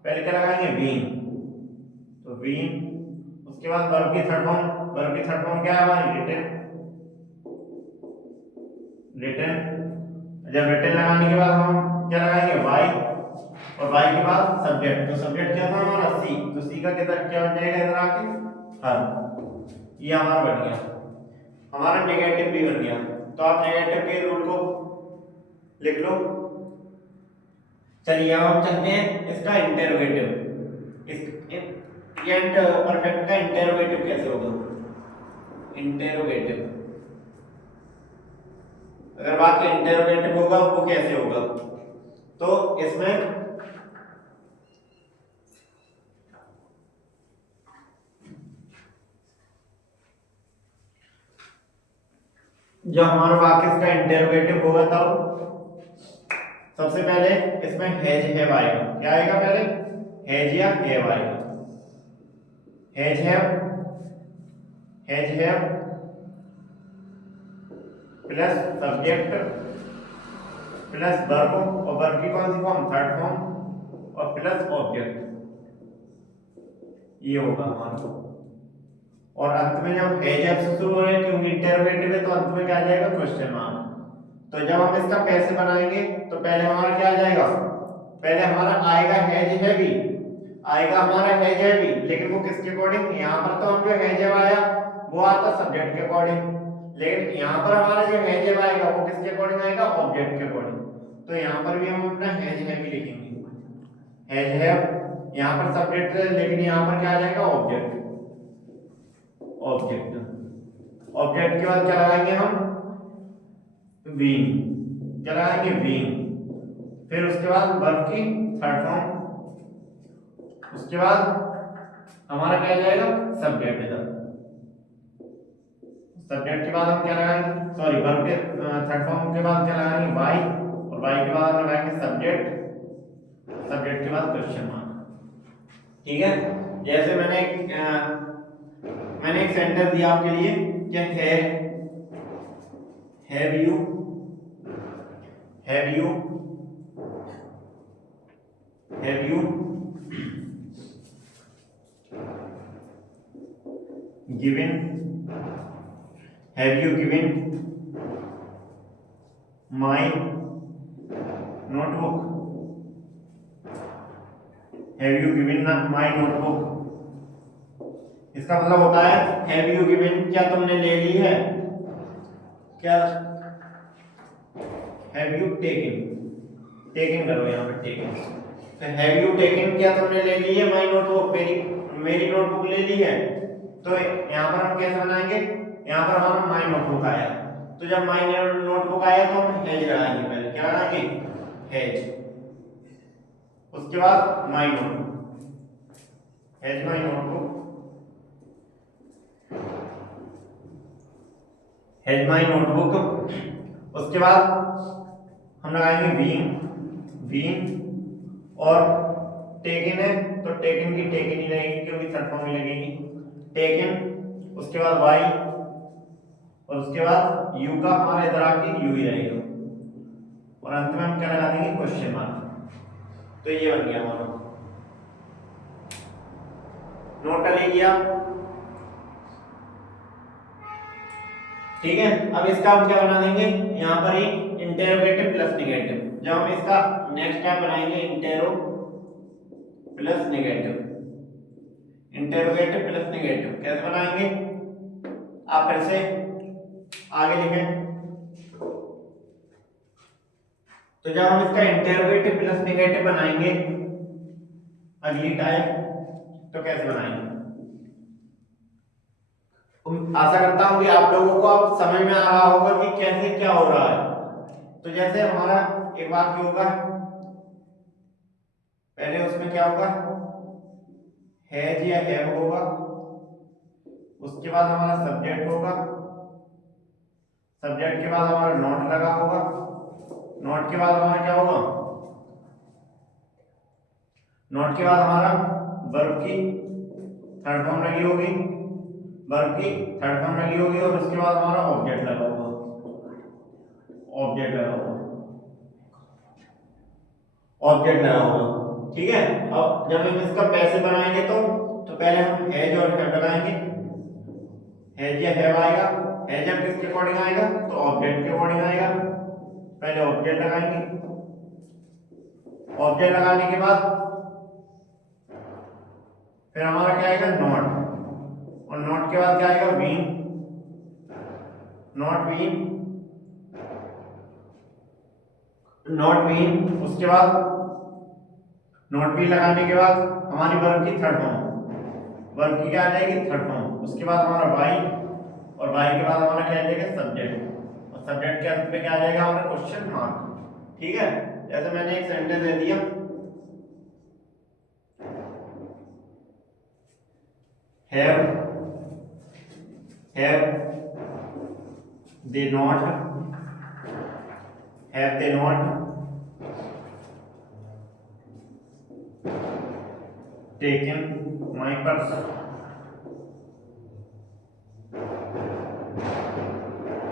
पहले क्या लगाएंगे, बीन, तो बीन, उसके बाद वर्ब की थर्ड फॉर्म, वर्ब की थर्ड फॉर्म क्या है हमारी, रिटन, रिटन, जब रिटन लगाने के बाद हम क्या लगाएंगे, वाई, और वाई के बाद सब्जेक्ट, तो सब्जेक्ट क्या था हमारा, सी, तो सी का किधर क्या बन जाएगा, इधर आके हर, ये हमारा बन गया, हमारा नेगेटिव भी बन गया। तो आप नेगेटिव के रूल को लिख लो। चलिए अब हम चलते हैं इसका इंटेरोगेटिव, इस परफेक्ट का इंटेरोगेटिव कैसे होगा, इंटेरोगेटिव, अगर बात का इंटेरोगेटिव होगा वो कैसे होगा, तो इसमें जब हमारे वाक्य का इंटेरोगेटिव होगा तब सबसे पहले इसमें हैव आएगा, क्या आएगा पहले, हैज या हैव आएगा, has have plus subject plus verb, और वर्ब की कौन सी फॉर्म, थर्ड फॉर्म, और प्लस ऑब्जेक्ट, ये होगा हमारा। और अंत में जब हैज से शुरू हो रहे हैं क्योंकि इंटरोगेटिव है, तो अंत में क्या आ जाएगा, क्वेश्चन मार्क। तो जब हम इसका पैसे बनाएंगे तो पहले हमारा क्या आ जाएगा, पहले हमारा आएगा हैज हैवी, आएगा हमारा हैज हैवी, लेकिन वो किसके अकॉर्डिंग, यहाँ पर तो हम जो हैज आया वो आता सब्जेक्ट के अकॉर्डिंग, लेकिन यहाँ पर हमारा जो हैज आएगा वो किसके अकॉर्डिंग आएगा, ऑब्जेक्ट के अकॉर्डिंग। तो यहाँ पर भी हम अपना हैज हैवी लिखेंगे, हैज हैव, यहाँ पर सब्जेक्ट है लेकिन यहाँ पर क्या आ जाएगा, ऑब्जेक्ट, ऑब्जेक्ट, ऑब्जेक्ट के बाद क्या लगाएंगे हम, बीइंग, क्या लगाएंगे, बीइंग, फिर उसके बाद वर्ब की थर्ड फॉर्म, उसके बाद हमारा क्या आ जाएगा, सब्जेक्ट इधर। सब्जेक्ट के बाद हम क्या लगाएंगे, सॉरी वर्ब के थर्ड फॉर्म के बाद क्या लगाएंगे, वाई, और वाई के बाद हम लगाएंगे सब्जेक्ट, सब्जेक्ट के बाद क्वेश्चन मार्क। ठीक है, जैसे मैंने एक सेंटेंस दिया आपके लिए कि have you given my notebook, have you given my notebook। इसका मतलब होता है have you given, क्या तुमने ले ली है, क्या have you taken करो यहाँ पे taken, तो have you taken, क्या तुमने ले ली है my notebook, मेरी नोटबुक ले ली है। तो यहाँ पर हम कैसे बनाएंगे, यहाँ पर हमारा माई नोटबुक आया, तो जब माई नोटबुक आया तो हम हैज लगाएंगे, पहले क्या लगाएंगे, हैज, उसके बाद माई notebook, has my notebook, has my notebook. उसके बाद हम लगाएंगे बीन, और टेकन है तो टेकन की टेकन ही लगेगी क्योंकि थर्ड फॉर्म ही लगेगी, टेकन। उसके बाद वाई, और उसके बाद यू का हमारा इधर आके यू ही रहेगा, और अंत में हम क्या लगा देंगे, क्वेश्चन मार्क। तो ये बन गया हमारा, नोट कर लीजिए। ठीक है, अब इसका हम क्या बना देंगे, यहाँ पर ही इंटेरोगेटिव प्लस नेगेटिव। जब हम इसका नेक्स्ट स्टेप बनाएंगे intero plus negative, interrogative plus negative कैसे बनाएंगे, आप फिर से आगे लिखें। तो जब हम इसका इंटेरोगेटिव प्लस नेगेटिव बनाएंगे अगली टाइप, तो कैसे बनाएंगे, आशा करता हूं कि आप लोगों को अब समझ में आ रहा होगा कि कैसे क्या हो रहा है। तो जैसे हमारा एक वाक्य होगा, पहले उसमें क्या होगा, हैज या हैव होगा, उसके बाद हमारा सब्जेक्ट होगा, सब्जेक्ट के बाद हमारा नॉट लगा होगा, नॉट के बाद हमारा क्या होगा, नॉट के बाद हमारा वर्ब की थर्ड फॉर्म लगी होगी, वर्ब की थर्ड फॉर्म लगी होगी, और उसके बाद हमारा ऑब्जेक्ट लगा होगा, ऑब्जेक्ट लगा होगा, ऑब्जेक्ट लगा होगा। ठीक है, अब जब हम इसका पैसे बनाएंगे तो पहले हम हैज और हैव लगाएंगे, हैज या हैव आएगा, हैज जब किसके अकॉर्डिंग आएगा, तो ऑब्जेक्ट के अकॉर्डिंग आएगा, पहले ऑब्जेक्ट लगाएंगे, ऑब्जेक्ट लगाने के बाद फिर हमारा क्या आएगा, नॉट, और नॉट के बाद क्या आएगा, been, not been, not been. उसके बाद नॉट बीन लगाने के बाद हमारी वर्ब की थर्ड फॉर्म, वर्ब की क्या आ जाएगी, थर्ड फॉर्म। उसके बाद हमारा वाई, और वाई के बाद हमारा क्या आ जाएगा, सब्जेक्ट, और सब्जेक्ट के अंत में क्या आ जाएगा, हमारा क्वेश्चन मार्क। ठीक है, जैसे मैंने एक सेंटेंस दे दिया, have they not taken my purse,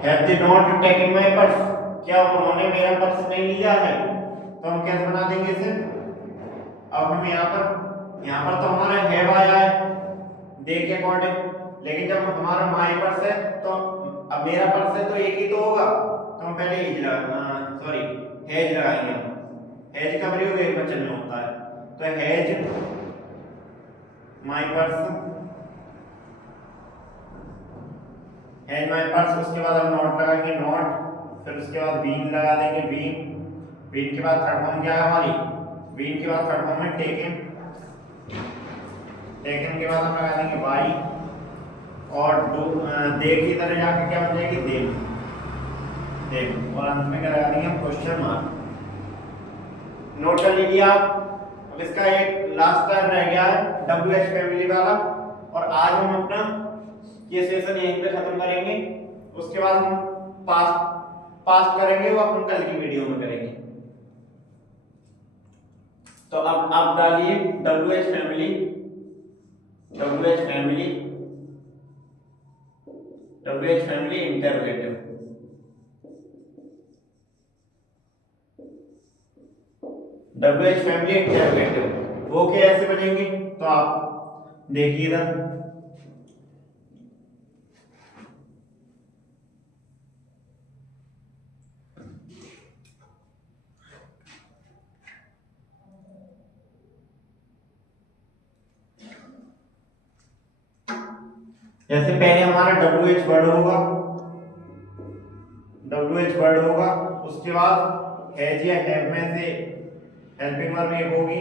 have they not taken my purse, क्या उन्होंने मेरा पर्स नहीं लिया है। तो हम कैसे बना देंगे इसे, अब हम यहाँ पर तो हमारा हैव आया है दे के अकॉर्डिंग, लेकिन जब हमारा माई पर्स है तो अब मेरा पर्स है तो एक ही तो होगा, तो हम पहले हैज लगाएंगे। हैज का प्रयोग एक वचन में होता है, तो has my purse, has my purse. उसके बाद हम नॉट लगाएंगे, नॉट, फिर उसके बाद बीन लगा देंगे, बीन के बाद थर्ड फॉर्म क्या है हमारी, बीन के बाद थर्ड फॉर्म है टेकन, टेकन के बाद हम लगा देंगे वाई, और दे की तरह जाके क्या बन जाएगी, देव, और अंत में क्या लगा देंगे हम, क्वेश्चन मार्क। नोट कर लीजिए आप। अब इसका एक लास्ट टाइम रह गया है WH फैमिली वाला, और आज हम अपना ये सेशन यहीं पे खत्म करेंगे। उसके बाद हम पास्ट करेंगे, वो हम कल की वीडियो में करेंगे। तो अब आप डालिए WH family, WH family, WH family interrogative. WH family interrogative वो कैसे बनेंगे, तो आप देखिए इधर। जैसे पहले हमारा WH वर्ड होगा, WH वर्ड होगा, उसके बाद हैज या हैव में से हेल्पिंग वर्ब एक होगी,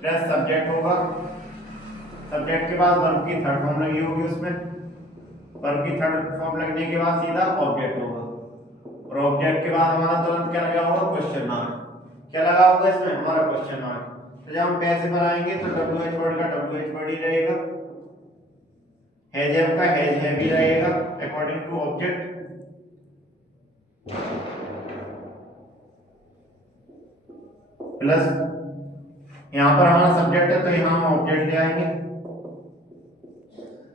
प्लस सब्जेक्ट होगा, सब्जेक्ट के बाद वर्ब की थर्ड फॉर्म लगी होगी, उसमें वर्ब की थर्ड फॉर्म लगने के बाद सीधा ऑब्जेक्ट होगा, और ऑब्जेक्ट के बाद हमारा तुरंत क्या लगा होगा, क्वेश्चन मार्क। क्या लगा होगा इसमें, हमारा क्वेश्चन मार्क। तो जब हम पैसे बनाएंगे तो WH वर्ड का WH वर्ड ही रहेगा, हैज हैव का हैज हैव ही रहेगा अकॉर्डिंग टू ऑब्जेक्ट, प्लस यहां पर हमारा सब्जेक्ट है तो यहां हम ऑब्जेक्ट ले आएंगे,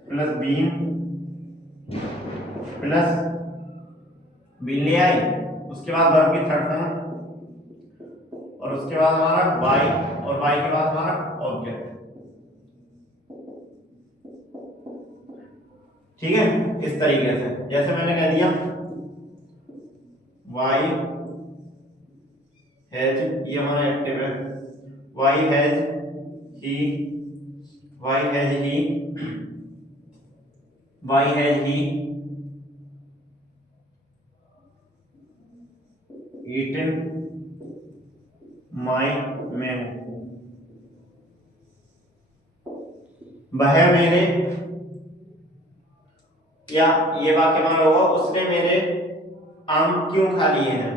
प्लस बीन, प्लस बीन ले आए, उसके बाद वर्ब की थर्ड फॉर्म, और उसके बाद हमारा वाई, और वाई के बाद हमारा ऑब्जेक्ट। ठीक है, इस तरीके से जैसे मैंने कह दिया वाई हैज, ये हमारा एक्टिव है, why has he, why has he, why has he eaten my mango, वह मेरे, या ये वाक्य हमारा होगा उसने मेरे आम क्यों खा लिए हैं,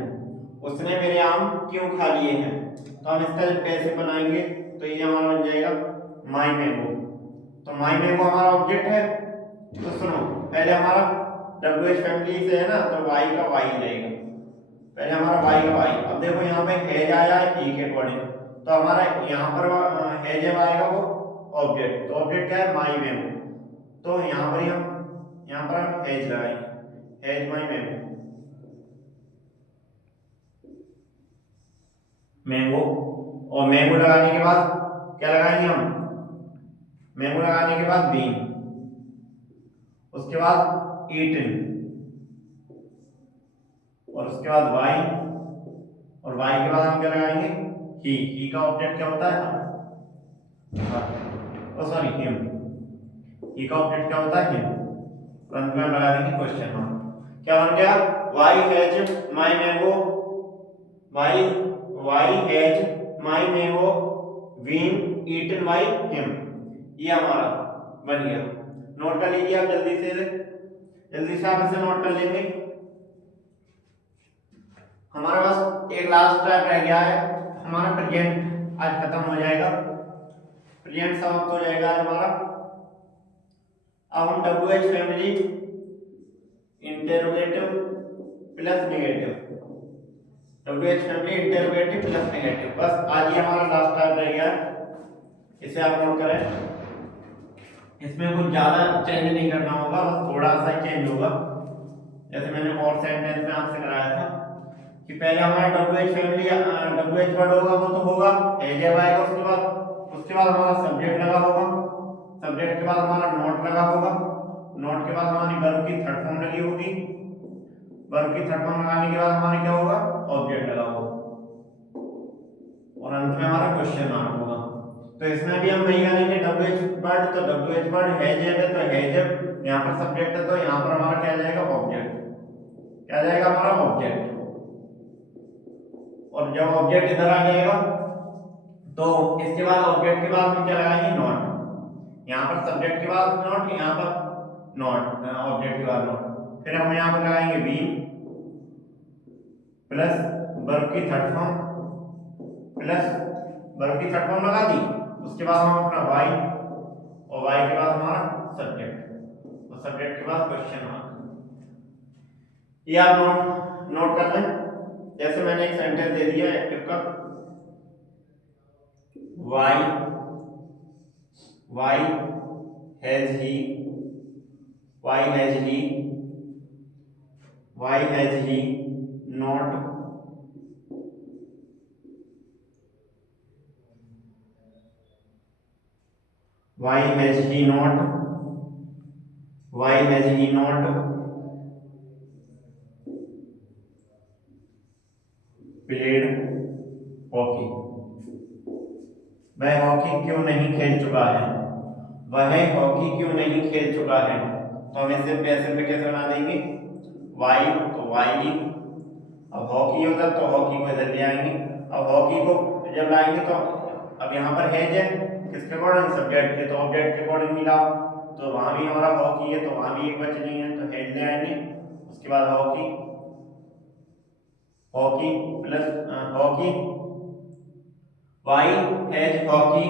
उसने मेरे आम क्यों खा लिए हैं। तो हम इसका जब कैसे बनाएंगे तो ये हमारा बन जाएगा माई मैंगो। तो माई मैंगो हमारा ऑब्जेक्ट है, तो सुनो पहले हमारा WH फैमिली से है ना, तो वाई का वाई रहेगा, पहले हमारा वाई का वाई। अब देखो यहाँ पे हैज आया है ही के अकॉर्डिंग, तो हमारा यहाँ पर हैज जब आएगा वो ऑब्जेक्ट, तो ऑब्जेक्ट क्या है, माई मैंगो, तो यहाँ पर हम हैज लगाएंगे, हैज माई मैंगो, मैंगो, और मैंगो लगाने के बाद क्या लगाएंगे हम, मैंगो लगाने के बाद बीन, उसके बाद ईटन, और उसके बाद वाई, और वाई के बाद हम क्या लगाएंगे, ही का ऑब्जेक्ट क्या होता है, सॉरी हिम, ही का ऑब्जेक्ट क्या होता है, हिम, तो अंत में हम लगा देंगे क्वेश्चन मार्क। क्या बन गया, why has my mango, why has my mango been eaten by him, ये हमारा बन गया। नोट कर लीजिए आप जल्दी से आप इसे नोट कर लेंगे। हमारे पास एक लास्ट टाइम रह गया है, हमारा प्रेजेंट आज खत्म हो जाएगा, प्रेजेंट समाप्त हो जाएगा आज हमारा। अब हम WH family interrogative plus negative, WH family interrogative plus negative, बस आज ये हमारा लास्ट टाइम रह गया है, इसे आप नोट करें। इसमें कुछ ज्यादा चेंज नहीं करना होगा, बस थोड़ा सा ही चेंज होगा, जैसे मैंने और सेंटेंस में आपसे कराया था कि पहले हमारा WH फैमिली WH वर्ड होगा वो तो होगा, हैज आएगा, उसके बाद हमारा सब्जेक्ट लगा होगा, सब्जेक्ट के बाद हमारा नोट लगा होगा, नोट के बाद हमारी वर्ब की थर्ड फॉर्म लगी होगी, वर्ब की थर्ड फॉर्म लगाने के बाद हमारे क्या होगा, ऑब्जेक्ट लगा होगा, और अंत में हमारा क्वेश्चन मार्क होगा। तो इसमें भी हम वही करेंगे, WH वर्ड तो WH वर्ड हैज है तो हैज, यहाँ पर सब्जेक्ट है तो यहाँ पर हमारा क्या जाएगा, ऑब्जेक्ट, क्या जाएगा हमारा ऑब्जेक्ट, और जब ऑब्जेक्ट इधर आ जाएगा तो इसके बाद ऑब्जेक्ट के बाद हम क्या लगाएंगे, नॉट, यहाँ पर सब्जेक्ट के बाद नॉट, यहाँ पर नॉट, ऑब्जेक्ट के बाद नॉट, फिर हम यहाँ पर लगाएंगे बीन प्लस वर्ब की थर्ड फॉर्म प्लस वर्ब की थर्ड फॉर्म लगा दी, उसके बाद हम अपना वाई, और वाई के बाद हमारा सब्जेक्ट, और सब्जेक्ट के बाद क्वेश्चन मार्क। ये आप नोट कर लें। जैसे मैंने एक सेंटेंस दे दिया एक्टिव का, why has he, why has he not played hockey. वह हॉकी क्यों नहीं खेल चुका है, तो हम इसे पैसिव में कैसे बना देंगे, वाई तो वाई, अब हॉकी होता तो हॉकी को इधर ले आएंगे। अब हॉकी को जब लाएंगे तो अब यहाँ पर हैज है किसके अकॉर्डिंग, सब्जेक्ट के, तो ऑब्जेक्ट के अकॉर्डिंग मिला, तो वहां भी हमारा हॉकी है, तो वहां भी एक बचनी है, तो हैज ले आएंगे। उसके बाद hockey plus hockey, why has hockey.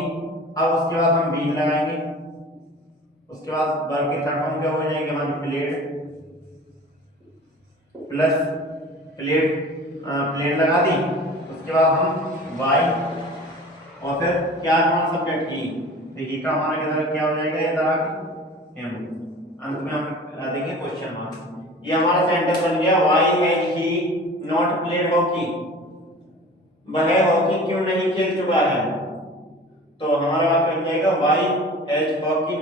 अब उसके बाद हम बीन लगाएंगे, उसके बाद वर्ब की थर्ड फॉर्म क्या हो जाएगी हमारी, प्लेड लगा दी। उसके बाद हम वाई और फिर क्या हमारा सब्जेक्ट की, तो ही का हमारा किधर क्या हो जाएगा, इधर एम, अंत में हम देंगे क्वेश्चन मार्क। ये हमारा सेंटेंस बन गया, why has he not played hockey, वह हॉकी क्यों नहीं खेल चुका है। तो हमारा वाक्य बन जाएगा, वाई हैज हॉकी,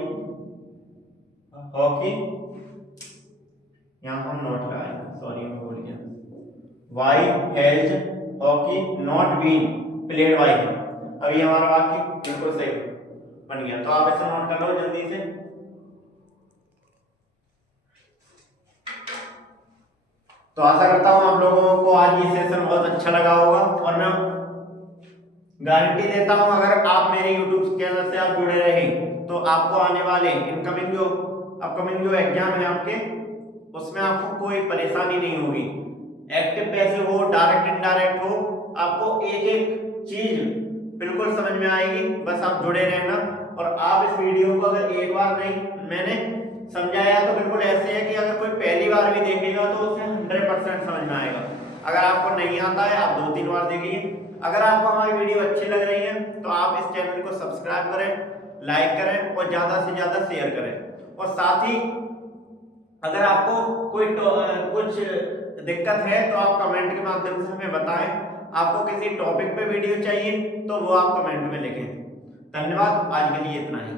यहाँ हम नॉट लगाएंगे, सॉरी मैं भूल गया, why has hockey not been played by him. अब ये हमारा वाक्य बिल्कुल सही बन गया, तो आप इसे नोट कर लो जल्दी से। तो आशा करता हूं आप लोगों को आज ये सेशन बहुत अच्छा लगा होगा, और मैं गारंटी देता हूं अगर आप मेरे YouTube चैनल से आप जुड़े रहे तो आपको आने वाले अपकमिंग जो एग्जाम है आपके, उसमें आपको कोई परेशानी नहीं होगी। एक्टिव पैसिव हो, डायरेक्ट इनडायरेक्ट हो, आपको एक एक चीज बिल्कुल समझ में आएगी, बस आप जुड़े रहना। और आप इस वीडियो को अगर एक बार नहीं मैंने समझाया तो बिल्कुल ऐसे है कि अगर कोई पहली बार भी देखेगा तो उसे 100% समझ में आएगा। अगर आपको नहीं आता है आप 2-3 बार देखिए। अगर आपको हमारी वीडियो अच्छी लग रही है तो आप इस चैनल को सब्सक्राइब करें, लाइक करें और ज्यादा से ज्यादा शेयर करें। और साथ ही अगर आपको कोई कुछ दिक्कत है तो आप कमेंट के माध्यम से हमें बताएं। आपको किसी टॉपिक पे वीडियो चाहिए तो वो आप कमेंट में लिखें। धन्यवाद, आज के लिए इतना ही।